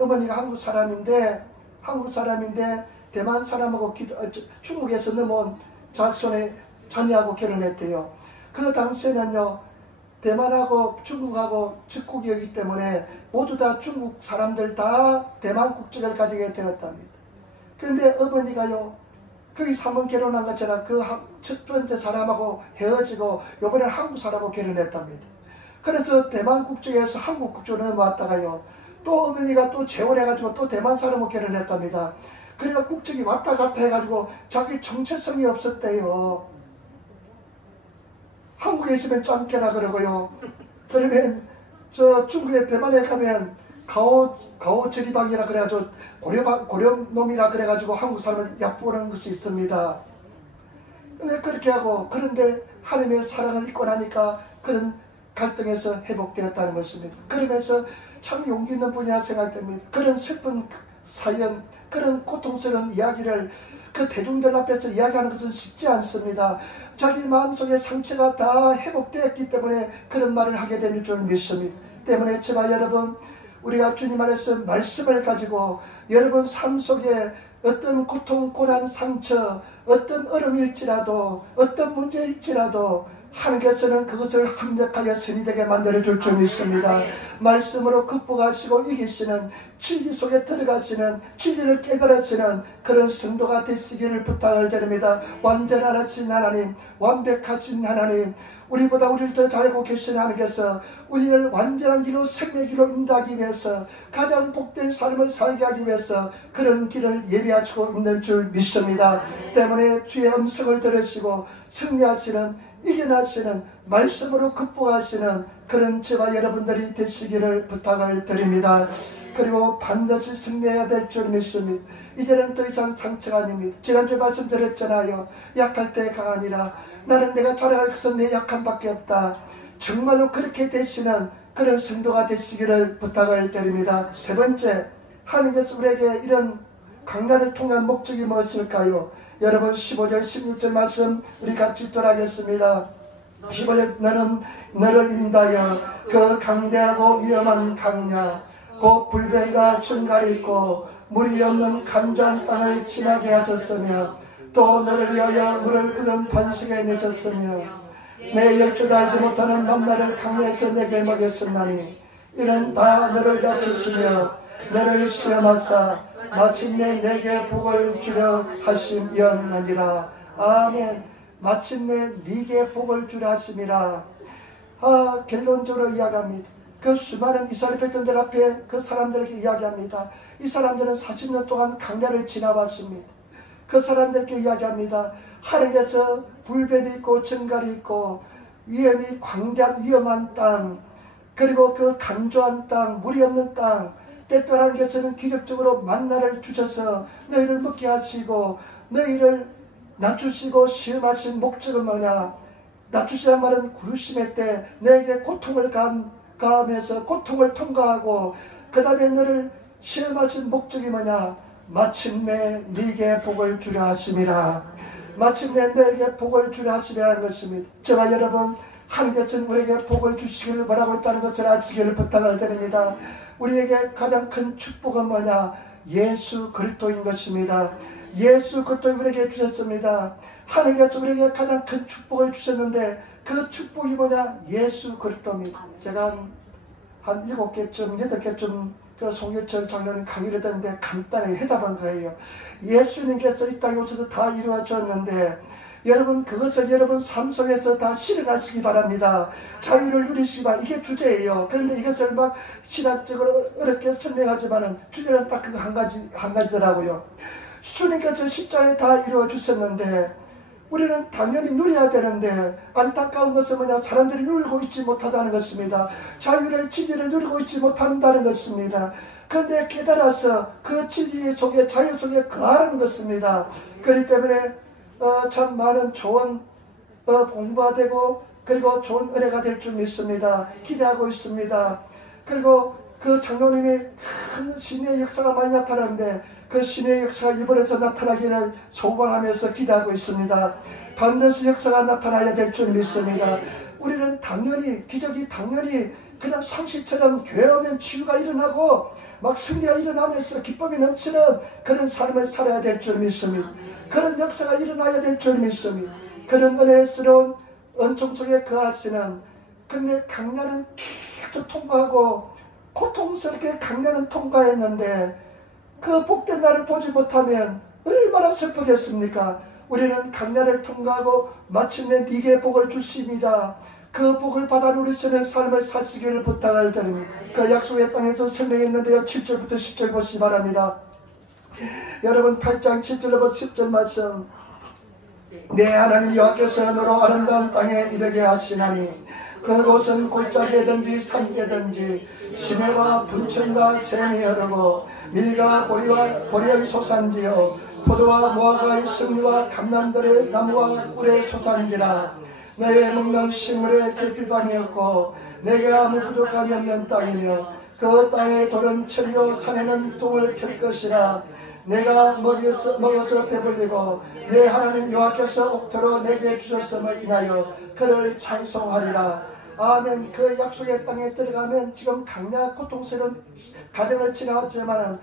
대만 사람하고 중국에서 넘어온 자손의 자녀하고 결혼했대요. 그 당시에는요, 대만하고 중국하고 직국이었기 때문에 모두 다 중국 사람들 다 대만 국적을 가지게 되었답니다. 그런데 어머니가요, 거기서 한번 결혼한 것처럼 그 첫 번째 사람하고 헤어지고 이번에는 한국 사람하고 결혼했답니다. 그래서 대만 국적에서 한국 국적으로 넘어왔다가요, 또 어머니가 또 재혼해가지고 또 대만 사람하고 결혼했답니다. 그래서 국적이 왔다 갔다 해가지고 자기 정체성이 없었대요. 한국에 있으면 짬깨라 그러고요. 그러면 저 중국에 대만에 가면 가오저리방이라 그래가지고 고려놈이라 그래가지고 한국 사람을 얕보는 것이 있습니다. 근데 그렇게 하고, 그런데 하나님의 사랑을 잊고 나니까 그런 갈등에서 회복되었다는 것입니다. 그러면서 참 용기 있는 분이라 생각됩니다. 그런 슬픈 사연, 그런 고통스러운 이야기를 그 대중들 앞에서 이야기하는 것은 쉽지 않습니다. 자기 마음속에 상처가 다 회복되었기 때문에 그런 말을 하게 되는 줄 믿습니다. 때문에 제발 여러분, 우리가 주님 안에서 말씀을 가지고 여러분 삶 속에 어떤 고통, 고난, 상처, 어떤 어려움일지라도, 어떤 문제일지라도 하나님께서는 그것을 합력하여 선이 되게 만들어줄 줄 믿습니다. 말씀으로 극복하시고 이기시는, 진리 속에 들어가시는, 진리를 깨달으시는 그런 성도가 되시기를 부탁을 드립니다. 완전하신 하나님, 완벽하신 하나님, 우리보다 우리를 더 잘 알고 계신 하나님께서 우리를 완전한 길로, 생명의 길로 인도하기 위해서, 가장 복된 삶을 살게 하기 위해서 그런 길을 예비하시고 있는 줄 믿습니다. 때문에 주의 음성을 들으시고 승리하시는, 이겨나시는, 말씀으로 극복하시는 그런 저와 여러분들이 되시기를 부탁을 드립니다. 그리고 반드시 승리해야 될 줄 믿습니다. 이제는 더 이상 상처가 아닙니다. 지난주에 말씀드렸잖아요. 약할 때 강하니라. 나는 내가 자랑할 것은 내 약함밖에 없다. 정말로 그렇게 되시는 그런 성도가 되시기를 부탁을 드립니다. 세 번째, 하나님께서 우리에게 이런 강단을 통한 목적이 무엇일까요? 여러분 15절 16절 말씀 우리 같이 읽도록하겠습니다. 15절, 너는 너를 인하여 그 강대하고 위험한 강야 곧 불변과 천갈이 있고 물이 없는 간조한 땅을 지나게 하셨으며 또 너를 위하여 물을 묻은 반석에 내줬으며 내 열조도 알지 못하는 만나를 강야에서 내게 먹였었나니 이는 다 너를 낮추시며 너를 시험하사 마침내 내게 복을 주려 하심이었느니라. 아멘. 마침내 네게 복을 주려 하심이라. 결론적으로 이야기합니다. 그 수많은 이스라엘 백성들 앞에 그 사람들에게 이야기합니다. 이 사람들은 40년 동안 강야를 지나봤습니다. 그 사람들께 이야기합니다. 하늘에서 불뱀이 있고 정갈이 있고 위험이 광대한 위험한 땅, 그리고 그 간조한 땅, 물이 없는 땅, 때때로 하나님께서는 기적적으로 만나를 주셔서 너희를 먹게 하시고 너희를 낮추시고 시험하신 목적은 뭐냐? 낮추시란 말은 구르심의 때 너에게 고통을 가하면서 고통을 통과하고 그 다음에 너를 시험하신 목적이 뭐냐? 마침내 네게 복을 주려 하심이라. 마침내 너에게 복을 주려 하심이라는 것입니다. 저와 여러분, 하나님께서는 우리에게 복을 주시기를 바라고 있다는 것을 아시기를 부탁을 드립니다. 우리에게 가장 큰 축복은 뭐냐? 예수 그리스도인 것입니다. 예수 그리스도를 우리에게 주셨습니다. 하나님께서 우리에게 가장 큰 축복을 주셨는데 그 축복이 뭐냐? 예수 그리스도입니다. 제가 한 7개쯤 8개쯤 그 송일철 장로님 강의를 듣는데 간단하게 해답한 거예요. 예수님께서 이 땅에 오셔서 다 이루어 주었는데 여러분 그것을 여러분 삶 속에서 다 실현하시기 바랍니다. 자유를 누리시기 바랍니다. 이게 주제예요. 그런데 이것을 막 신학적으로 어렵게 설명하지만은 주제는 딱 그거 한 가지더라고요. 주님께서 십자가에 다 이루어 주셨는데 우리는 당연히 누려야 되는데 안타까운 것은 뭐냐? 사람들이 누리고 있지 못하다는 것입니다. 자유를, 진리를 누리고 있지 못한다는 것입니다. 그런데 깨달아서 그 진리 속에, 자유 속에 거하는 것입니다. 그렇기 때문에 참 많은 좋은 공부가 되고 그리고 좋은 은혜가 될 줄 믿습니다. 기대하고 있습니다. 그리고 그 장로님이 큰 신의 역사가 많이 나타나는데 그 신의 역사가 일본에서 나타나기를 소원하면서 기대하고 있습니다. 반드시 역사가 나타나야 될 줄 믿습니다. 우리는 당연히 기적이 당연히 그냥 상식처럼 교회 오면 치유가 일어나고 막 승리가 일어나면서 기쁨이 넘치는 그런 삶을 살아야 될 줄 믿습니다. 그런 역사가 일어나야 될 줄 믿습니다. 그런 은혜스러운 은총 속에 거하시는, 근데 강야는 계속 통과하고 고통스럽게 강야는 통과했는데 그 복된 날을 보지 못하면 얼마나 슬프겠습니까? 우리는 강야를 통과하고 마침내 네게 복을 주십니다. 그 복을 받아 누리시는 삶을 사시기를 부탁을 드립니다. 그 약속의 땅에서 설명했는데요. 7절부터 10절 보시기 바랍니다. 여러분 8장 7절부터 10절 말씀. 내 하나님 여호와께서 너로 아름다운 땅에 이르게 하시나니 그곳은 골짜기든지 산이든지 시내와 분천과 샘이 흐르고 밀과 보리의 소산지요 포도와 무화과의 승리와 감람들의 나무와 꿀의 소산지라. 내게 먹는 식물의 결핍반이었고 내게 아무 부족함이 없는 땅이며 그 땅의 돌은 철이요 산에는 똥을 캘 것이라. 내가 먹어서 배불리고 내 하나님 여호와께서 옥토로 내게 주셨음을 인하여 그를 찬송하리라. 아멘. 그 약속의 땅에 들어가면 지금 강약 고통스러운 과정을 지나왔지만은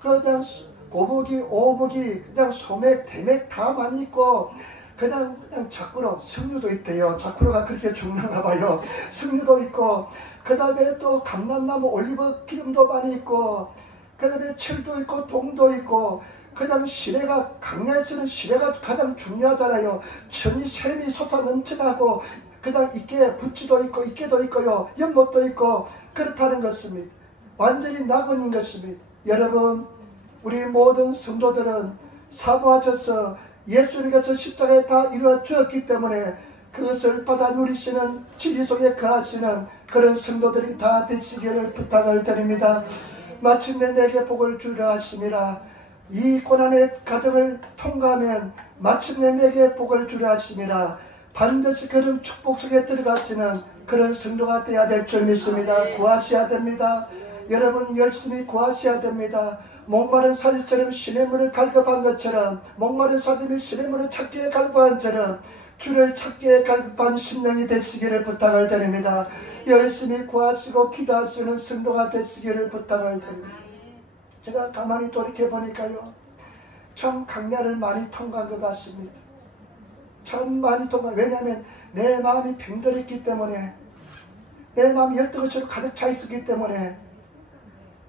그냥 고목이 오목이 그냥 소맥 대맥 다 많이 있고 그냥 자꾸로 석류도 있대요. 자꾸로가 그렇게 중요한가 봐요. 석류도 있고 그 다음에 또 감람나무 올리브 기름도 많이 있고 그 다음에 철도 있고 동도 있고 그냥 시내가 강야에서는 시내가 가장 중요하잖아요. 천이 샘이 솟아 넘쳐나고 그냥 이게 부치도 있고 이게도 있고요. 연못도 있고 그렇다는 것입니다. 완전히 낙원인 것입니다. 여러분 우리 모든 성도들은 사모하셔서 예수님께서 십자가에 다 이루어 주었기 때문에 그것을 받아 누리시는 진리 속에 거하시는 그런 성도들이 다 되시기를 부탁을 드립니다. 마침내 내게 복을 주려 하심이라. 이 고난의 과정을 통과하면 마침내 내게 복을 주려 하심이라. 반드시 그런 축복 속에 들어가시는 그런 성도가 되어야 될 줄 믿습니다. 구하셔야 됩니다. 여러분 열심히 구하셔야 됩니다. 목마른 사슴처럼 시냇물을 갈급한 것처럼 목마른 사슴이 시냇물을 찾기에 갈급한 처럼 주를 찾기에 갈급한 심령이 되시기를 부탁을 드립니다. 열심히 구하시고 기도하시는 성도가 되시기를 부탁을 드립니다. 제가 가만히 돌이켜보니까요 참 강야를 많이 통과한 것 같습니다. 참 많이 통과. 왜냐하면 내 마음이 병들었기 때문에 내 마음이 열등의식으로 가득 차 있었기 때문에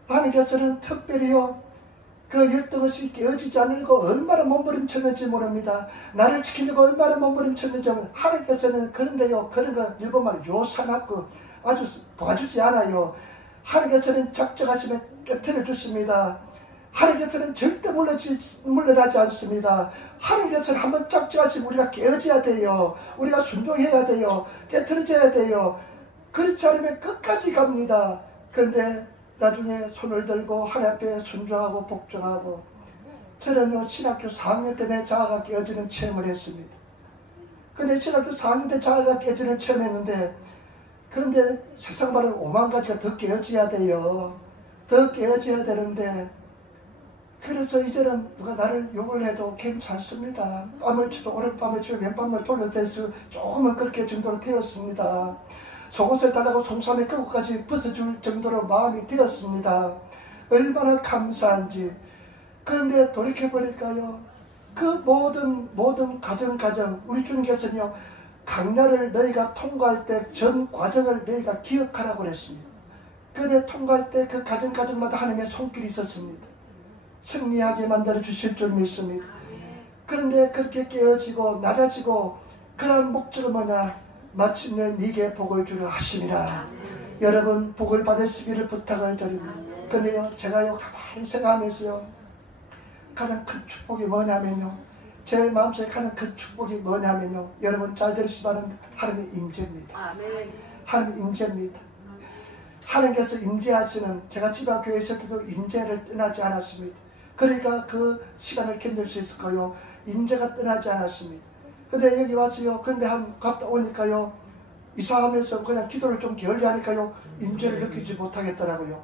하나님께서는 특별히요 그 열등의식이 깨어지지 않으려고 얼마나 몸부림쳤는지 모릅니다. 나를 지키려고 얼마나 몸부림쳤는지 모릅니다. 하나님께서는 그런데요 그런 거 일본말로 요사납고 아주 봐주지 않아요. 하나님께서는 작정하시면 깨트려 주십니다. 하나님께서는 절대 물러나지 않습니다. 하나님께서는 한번 작정하시면 우리가 깨어져야 돼요. 우리가 순종해야 돼요. 깨트려져야 돼요. 그렇지 않으면 끝까지 갑니다. 그런데 나중에 손을 들고 하나님 앞에 순종하고 복종하고 저는요 신학교 4학년 때 내 자아가 깨어지는 체험을 했습니다. 근데 신학교 4학년 때 자아가 깨어지는 체험했는데 그런데 세상 말은 5만 가지가 더 깨어져야 돼요. 더 깨어져야 되는데 그래서 이제는 누가 나를 욕을 해도 괜찮습니다. 뺨을 치도 오른밤을 치고 왼밤을 돌려대서 조금은 그렇게 정도로 되었습니다. 속옷을 달라고 송삼에 끌고까지 벗어줄 정도로 마음이 되었습니다. 얼마나 감사한지. 그런데 돌이켜보니까요 그 모든 가정 우리 주님께서는요 강야를 너희가 통과할 때 전 과정을 너희가 기억하라고 그랬습니다. 그런데 통과할 때 그 가정마다 하나님의 손길이 있었습니다. 승리하게 만들어 주실 줄 믿습니다. 그런데 그렇게 깨어지고 낮아지고 그런 목적은 뭐냐? 마침내 네게 복을 주려 하심이라. 여러분 복을 받으시기를 부탁을 드립니다. 근데요 제가요 가만히 생각하면서요 가장 큰 축복이 뭐냐면요 제 마음속에 가장 큰 축복이 뭐냐면요 여러분 잘 들으시기 바랍니다. 하나님의 임재입니다. 하나님의 임재입니다. 하나님께서 임재하시는 제가 지방교회에 있을 때도 임재를 떠나지 않았습니다. 그러니까 그 시간을 견딜 수 있을 거요. 임재가 떠나지 않았습니다. 근데 여기 와서요. 근데 갔다 오니까요. 이사하면서 그냥 기도를 좀 게을리하니까요. 임재를 느끼지 못하겠더라고요.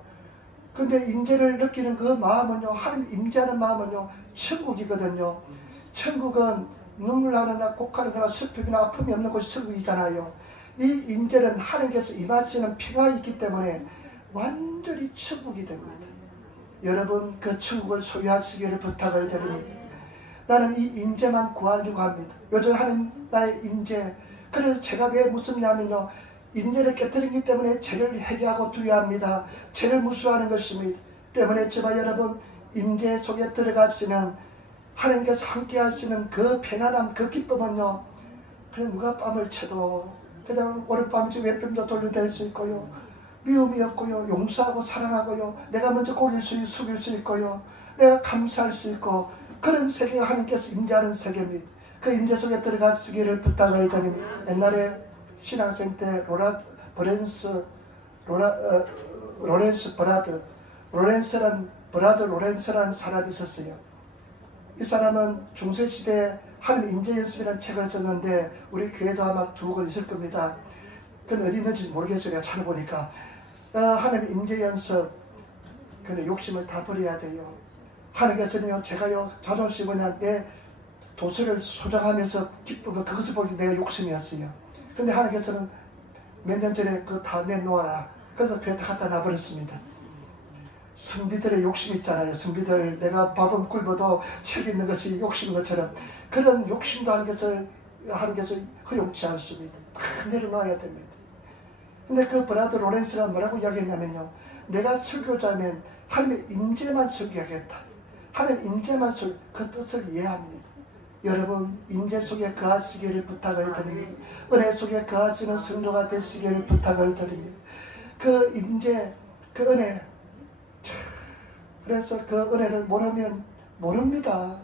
근데 임재를 느끼는 그 마음은요. 하나님 임재하는 마음은요. 천국이거든요. 천국은 눈물 나거나 곡하거나 슬픔이나 아픔이 없는 곳이 천국이잖아요. 이 임재는 하나님께서 임하시는 평화가 있기 때문에 완전히 천국이 됩니다. 여러분 그 천국을 소유하시기를 부탁을 드립니다. 나는 이 임재만 구하려고 합니다. 요즘 하는 나의 임재. 그래서 제가 왜 무섭냐면요, 임재를 깨뜨리기 때문에 죄를 회개하고 두려워합니다. 죄를 무수하는 것입니다. 때문에 제발 여러분 임재 속에 들어가시면 하나님께서 함께 하시는 그 편안함, 그 기쁨은요, 그냥 누가 뺨을 쳐도 그냥 오랫밤에 웹뱀도 돌려댈 수 있고요, 미움이 없고요, 용서하고 사랑하고요, 내가 먼저 고개를 숙일 수 있고요, 내가 감사할 수 있고, 그런 세계가 하나님께서 임재하는 세계입니다. 그 임재 속에 들어가시기를 부탁을 드립니다. 옛날에 신학생 때 로렌스라는 사람이 있었어요. 이 사람은 중세시대에 하나님 임재 연습이라는 책을 썼는데 우리 교회도 아마 2권 있을 겁니다. 그건 어디 있는지 모르겠어요. 내가 찾아보니까 하나님 임재 연습, 근데 욕심을 다 버려야 돼요. 하나님께서는요, 제가요 자존심은 내 도서를 소장하면서 기쁨을 그것을 보기 내가 욕심이었어요. 근데 하나님께서는 몇 년 전에 그거 다 내놓아라. 그래서 교회 다 갖다 놔버렸습니다. 선비들의 욕심 있잖아요. 선비들, 내가 밥은 굶어도 책 있는 것이 욕심인 것처럼 그런 욕심도 하나님께서 허용치 않습니다. 다 내려놔야 됩니다. 근데 그 브라더 로렌스가 뭐라고 이야기했냐면요, 내가 설교자면 하나님의 임재만 설교하겠다. 하나님 임재만 그 뜻을 이해합니다. 여러분 임재 속에 거하시기를 부탁을 드립니다. 은혜 속에 거하시는 성도가 되시기를 부탁을 드립니다. 그 임재, 그 은혜, 그래서 그 은혜를 모르면 모릅니다.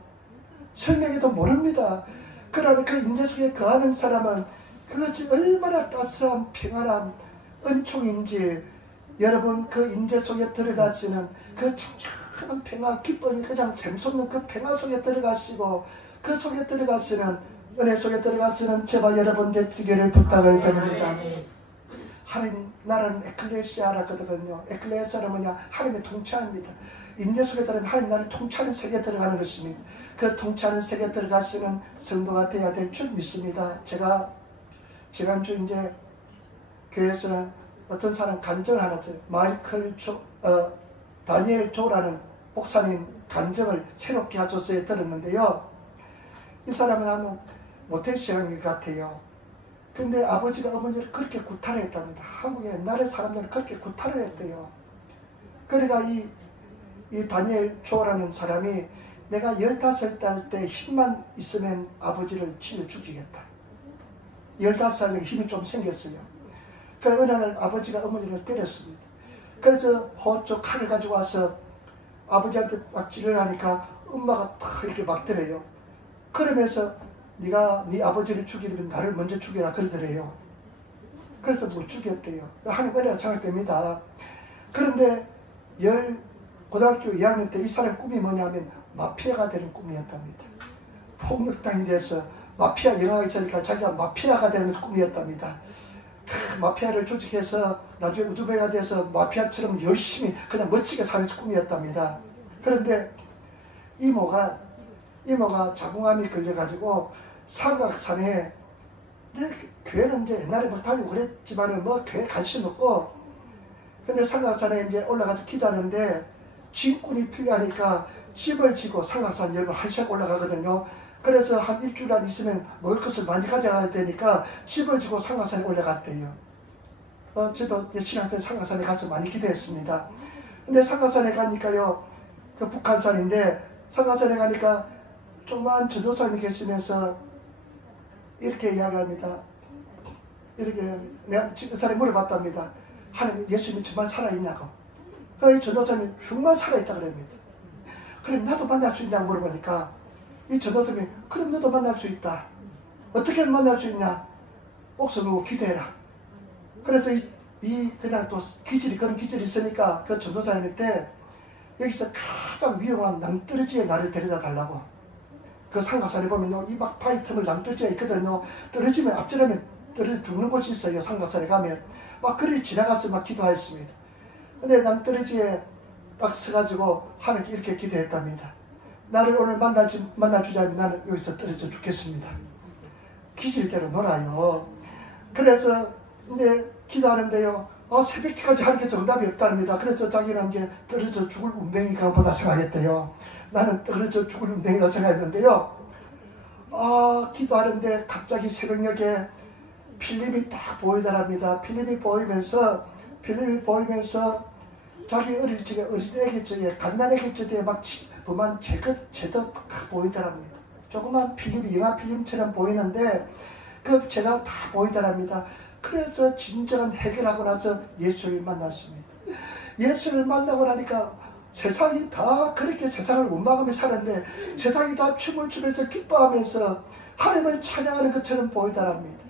설명해도 모릅니다. 그러나 그 임재 속에 거하는 사람은 그것이 얼마나 따스한 평안함, 은총인지, 여러분 그 임재 속에 들어가시는 그 청청한 평안, 기쁨이 그냥 샘솟는 그 평안 속에 들어가시고, 그 속에 들어가시는, 은혜 속에 들어가시는 제발 여러분 되시기를 부탁을 드립니다. 하나님 나라는 에클레시아라거든요. 에클레시아는 뭐냐? 하나님의 통치입니다. 임재 속에 들어가면 하나님 나를 통치하는 세계에 들어가는 것입니다. 그 통치하는 세계에 들어가시는 성도가 되어야 될 줄 믿습니다. 제가 지난주 이제 교회에서 어떤 사람 간증을 하나 들어요. 다니엘 조라는 목사님 간증을 새롭게 하소서에 들었는데요. 이 사람은 하면 모태신앙인 것 같아요. 근데 아버지가 어머니를 그렇게 구타를 했답니다. 한국의 옛날의 사람들은 그렇게 구타를 했대요. 그러니까 이 다니엘 조라는 사람이 내가 15살 때 힘만 있으면 아버지를 치려 죽이겠다. 15살에 힘이 좀 생겼어요. 그 어느 날 아버지가 어머니를 때렸습니다. 그래서 호쪽 칼을 가지고 와서 아버지한테 막 찌르려 하니까 엄마가 탁 이렇게 막더래요. 그러면서 네가 네 아버지를 죽이려면 나를 먼저 죽여라 그러더래요. 그래서 못 죽였대요. 하나님 은혜가 장악됩니다. 그런데 고등학교 2학년 때 이 사람 꿈이 뭐냐면 마피아가 되는 꿈이었답니다. 폭력당이 돼서 마피아 영화가 있으니까 자기가 마피아가 되는 꿈이었답니다. 마피아를 조직해서 나중에 우두배가 돼서 마피아처럼 열심히 그냥 멋지게 사는 꿈이었답니다. 그런데 이모가 자궁암이 걸려가지고 삼각산에, 교회는 이제 옛날에 뭐 다니고 그랬지만은 뭐 교회 관심 없고, 근데 삼각산에 이제 올라가서 기도하는데 짐꾼이 필요하니까 집을 지고 삼각산 여러분 1시간 올라가거든요. 그래서 한 일주일간 있으면 먹을 것을 많이 가져가야 되니까 집을 지고 삼각산에 올라갔대요. 저도 신학 때 삼각산에 가서 많이 기도했습니다. 근데 삼각산에 가니까요, 그 북한산인데 삼각산에 가니까 조그만 전도사님이 계시면서 이렇게 이야기합니다. 이렇게 합니다. 내가 그 사람이 물어봤답니다. 하나님, 예수님이 정말 살아있냐고. 이 전도사님이 정말 살아있다 그럽니다. 그럼 나도 만날 수 있냐고 물어보니까 이 전도사님이 그럼 너도 만날 수 있다. 어떻게 만날 수 있냐? 옥석 놓고 기도해라. 그래서 그냥 또 그런 기질이 있으니까 그 전도사님한테 여기서 가장 위험한 낭떠러지에 나를 데려다 달라고. 그 상가산에 보면요, 이 막 바위 틈을 낭떠러지가 있거든요. 떨어지면 앞절하면 떨어져 죽는 곳이 있어요. 상가산에 가면. 막 그를 지나가서 막 기도하였습니다. 근데 낭떠러지에 딱 서가지고 하나님께 이렇게 기도했답니다. 나를 오늘 만나주자면 나는 여기서 떨어져 죽겠습니다. 기질대로 놀아요. 그래서 근데 기도하는데요, 새벽기까지 하나님께서 응답이 없답니다. 그래서 자기는 이제 떨어져 죽을 운명인가 보다 생각했대요. 나는 떨어져 죽을 운명이라고 생각했는데요. 기도하는데 갑자기 새벽녘에 필름이 딱 보이더랍니다. 필름이 보이면서 자기 어릴 적에 어린 애기쯤에 갓난애기쯤에 막 범한 제도 딱 보이더랍니다. 조그만 필름이 영화 필름처럼 보이는데 그 제가 다 보이더랍니다. 그래서 진정한 해결하고 나서 예수를 만났습니다. 예수를 만나고 나니까 세상이 다 그렇게 세상을 원망하며 살았는데 세상이 다 춤을 추면서 기뻐하면서 하나님을 찬양하는 것처럼 보이더랍니다.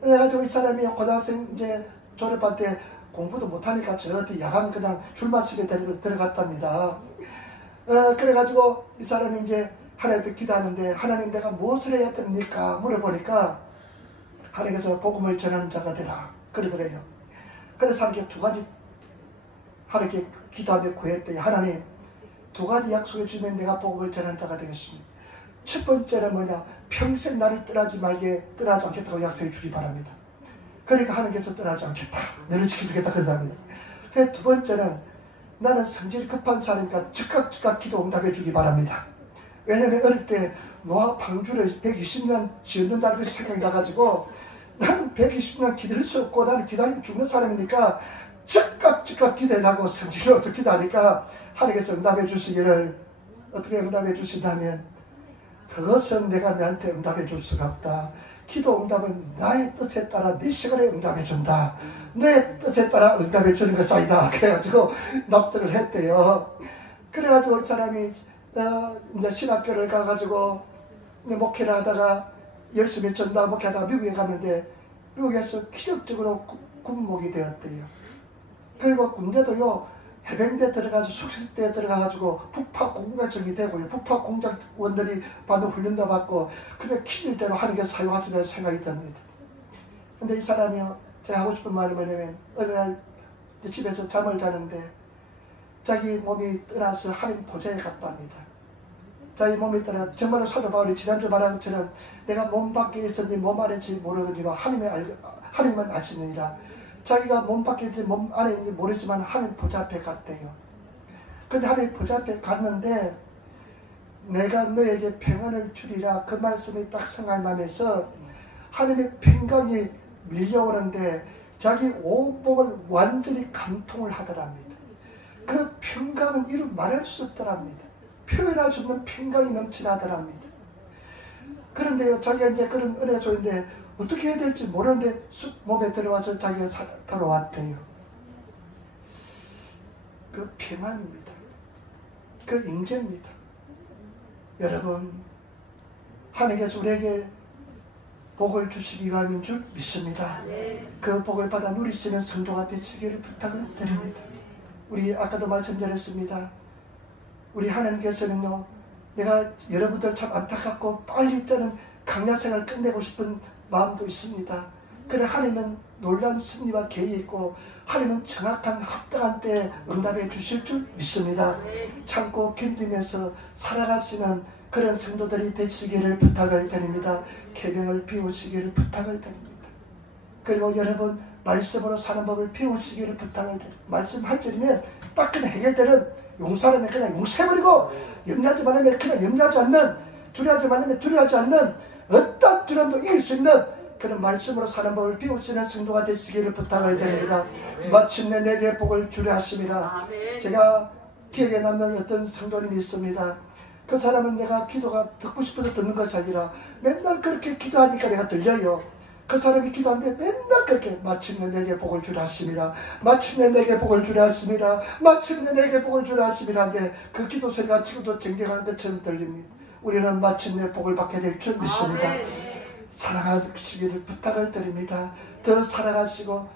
그래가지고 이 사람이 고등학생 이제 졸업할 때 공부도 못하니까 저 야간 그냥 줄만 쓰게 데리고 들어갔답니다. 그래가지고 이 사람이 이제 하나님께 기도하는데 하나님 내가 무엇을 해야 됩니까? 물어보니까 하나님께서 복음을 전하는 자가 되라 그러더래요. 그래서 하나님께 두 가지 하나님께 기도하며 구했대요. 하나님 두 가지 약속해 주면 내가 복음을 전하는 자가 되겠습니다. 첫 번째는 뭐냐? 평생 나를 떠나지 않겠다고 약속해 주기 바랍니다. 그러니까 하나님께서 떠나지 않겠다. 너를 지켜주겠다 그러답니다. 두 번째는 나는 성질이 급한 사람이니까 즉각 기도 응답해 주기 바랍니다. 왜냐면 어릴 때 노아 방주를 120년 지었는다는 것이 생각이 나가지고 나는 120년 기다릴 수 없고 나는 기다리면 죽는 사람이니까 즉각 기도해라고 성질을 어떻게 기도하니까 하나님께서 응답해 주시기를 어떻게 응답해 주신다면 그것은 내가 너한테 응답해 줄 수가 없다. 기도 응답은 나의 뜻에 따라 네 시간에 응답해 준다. 내 뜻에 따라 응답해 주는 것이 아니다. 그래가지고 납득을 했대요. 그래가지고 이 사람이 이제 신학교를 가가지고 목회를 하다가 열심히 전도 목회하다가 미국에 갔는데 미국에서 기적적으로 군목이 되었대요. 그리고 군대도요 해병대 들어가서 숙식대에 들어가가지고 북파 공작청이 되고요. 북파 공작원들이 받는 훈련도 받고 그냥 기질대로 하나님께서 사용하시는 생각이 듭니다. 근데 이 사람이요 제가 하고 싶은 말이 뭐냐면 어느 날 집에서 잠을 자는데 자기 몸이 떠나서 하나님 보좌에 갔답니다. 자기 몸이 떠나 정말로 사도 바울이 지난주 말한 것처럼 내가 몸 밖에 있었는지 몸 안에 있는지 모르거니와 하나님만 아시느니라. 자기가 몸 밖에 있는지 몸 안에 있는지 모르지만 하나님 보좌 앞에 갔대요. 근데 하나님 보좌 앞에 갔는데 내가 너에게 평안을 주리라 그 말씀이 딱 생각나면서 하나님의 평강이 밀려오는데 자기 온몸을 완전히 감통을 하더랍니다. 그 평강은 이루 말할 수 없더랍니다. 표현할 수 없는 평강이 넘치나더랍니다. 그런데요 자기가 이제 그런 은혜 조인데 어떻게 해야 될지 모르는데 쑥 몸에 들어와서 자기가 돌아왔대요. 그 평안입니다. 그 임재입니다. 여러분 하나님께서 우리에게 복을 주시기 위함인 줄 믿습니다. 그 복을 받아 누리시는 성도가 되시기를 부탁을 드립니다. 우리 아까도 말씀드렸습니다. 우리 하나님께서는요 내가 여러분들 참 안타깝고 빨리 저는 강야생을 끝내고 싶은 마음도 있습니다. 그래 하나님은 놀라운 승리와 계획이 있고 하나님은 정확한 합당한 때에 응답해 주실 줄 믿습니다. 참고 견디면서 살아가시는 그런 성도들이 되시기를 부탁을 드립니다. 계명을 비우시기를 부탁을 드립니다. 그리고 여러분 말씀으로 사는 법을 비우시기를 부탁을 드립니다. 말씀 한 절이면 딱 그냥 해결되는 용서하면 그냥 용서해버리고 염려하지 말라면 그냥 염려하지 않는 두려워하지 말라면 두려워하지 않는 어떤 두려움도 이길 수 있는 그런 말씀으로 사는 법을 비우시는 성도가 되시기를 부탁을 드립니다. 마침내 내게 복을 주려 하심이라. 제가 기억에 남는 어떤 성도님이 있습니다. 그 사람은 내가 기도가 듣고 싶어서 듣는 것이 아니라 맨날 그렇게 기도하니까 내가 들려요. 그 사람이 기도하는데 맨날 그렇게 마침내 내게 복을 주려 하심이라. 마침내 내게 복을 주려 하심이라. 마침내 내게 복을 주려 하심이라. 하는데 그 기도 소리가 지금도 정정한 것처럼 들립니다. 우리는 마침내 복을 받게 될 줄 믿습니다. 사랑하시기를 부탁을 드립니다. 더 사랑하시고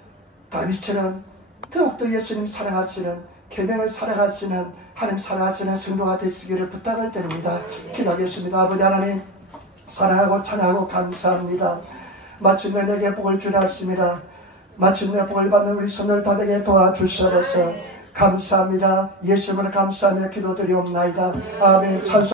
다윗처럼 더욱더 예수님 사랑하시는 계명을 사랑하시는 하나님 사랑하시는 성도가 되시기를 부탁을 드립니다. 기도하겠습니다. 아버지 하나님 사랑하고 찬양하고 감사합니다. 마침내 내게 복을 주려 하심이라. 마침내 복을 받는 우리 손을 다되게 도와주시옵소서. 감사합니다. 예수님을 감사하며 기도드리옵나이다. 아멘. 찬송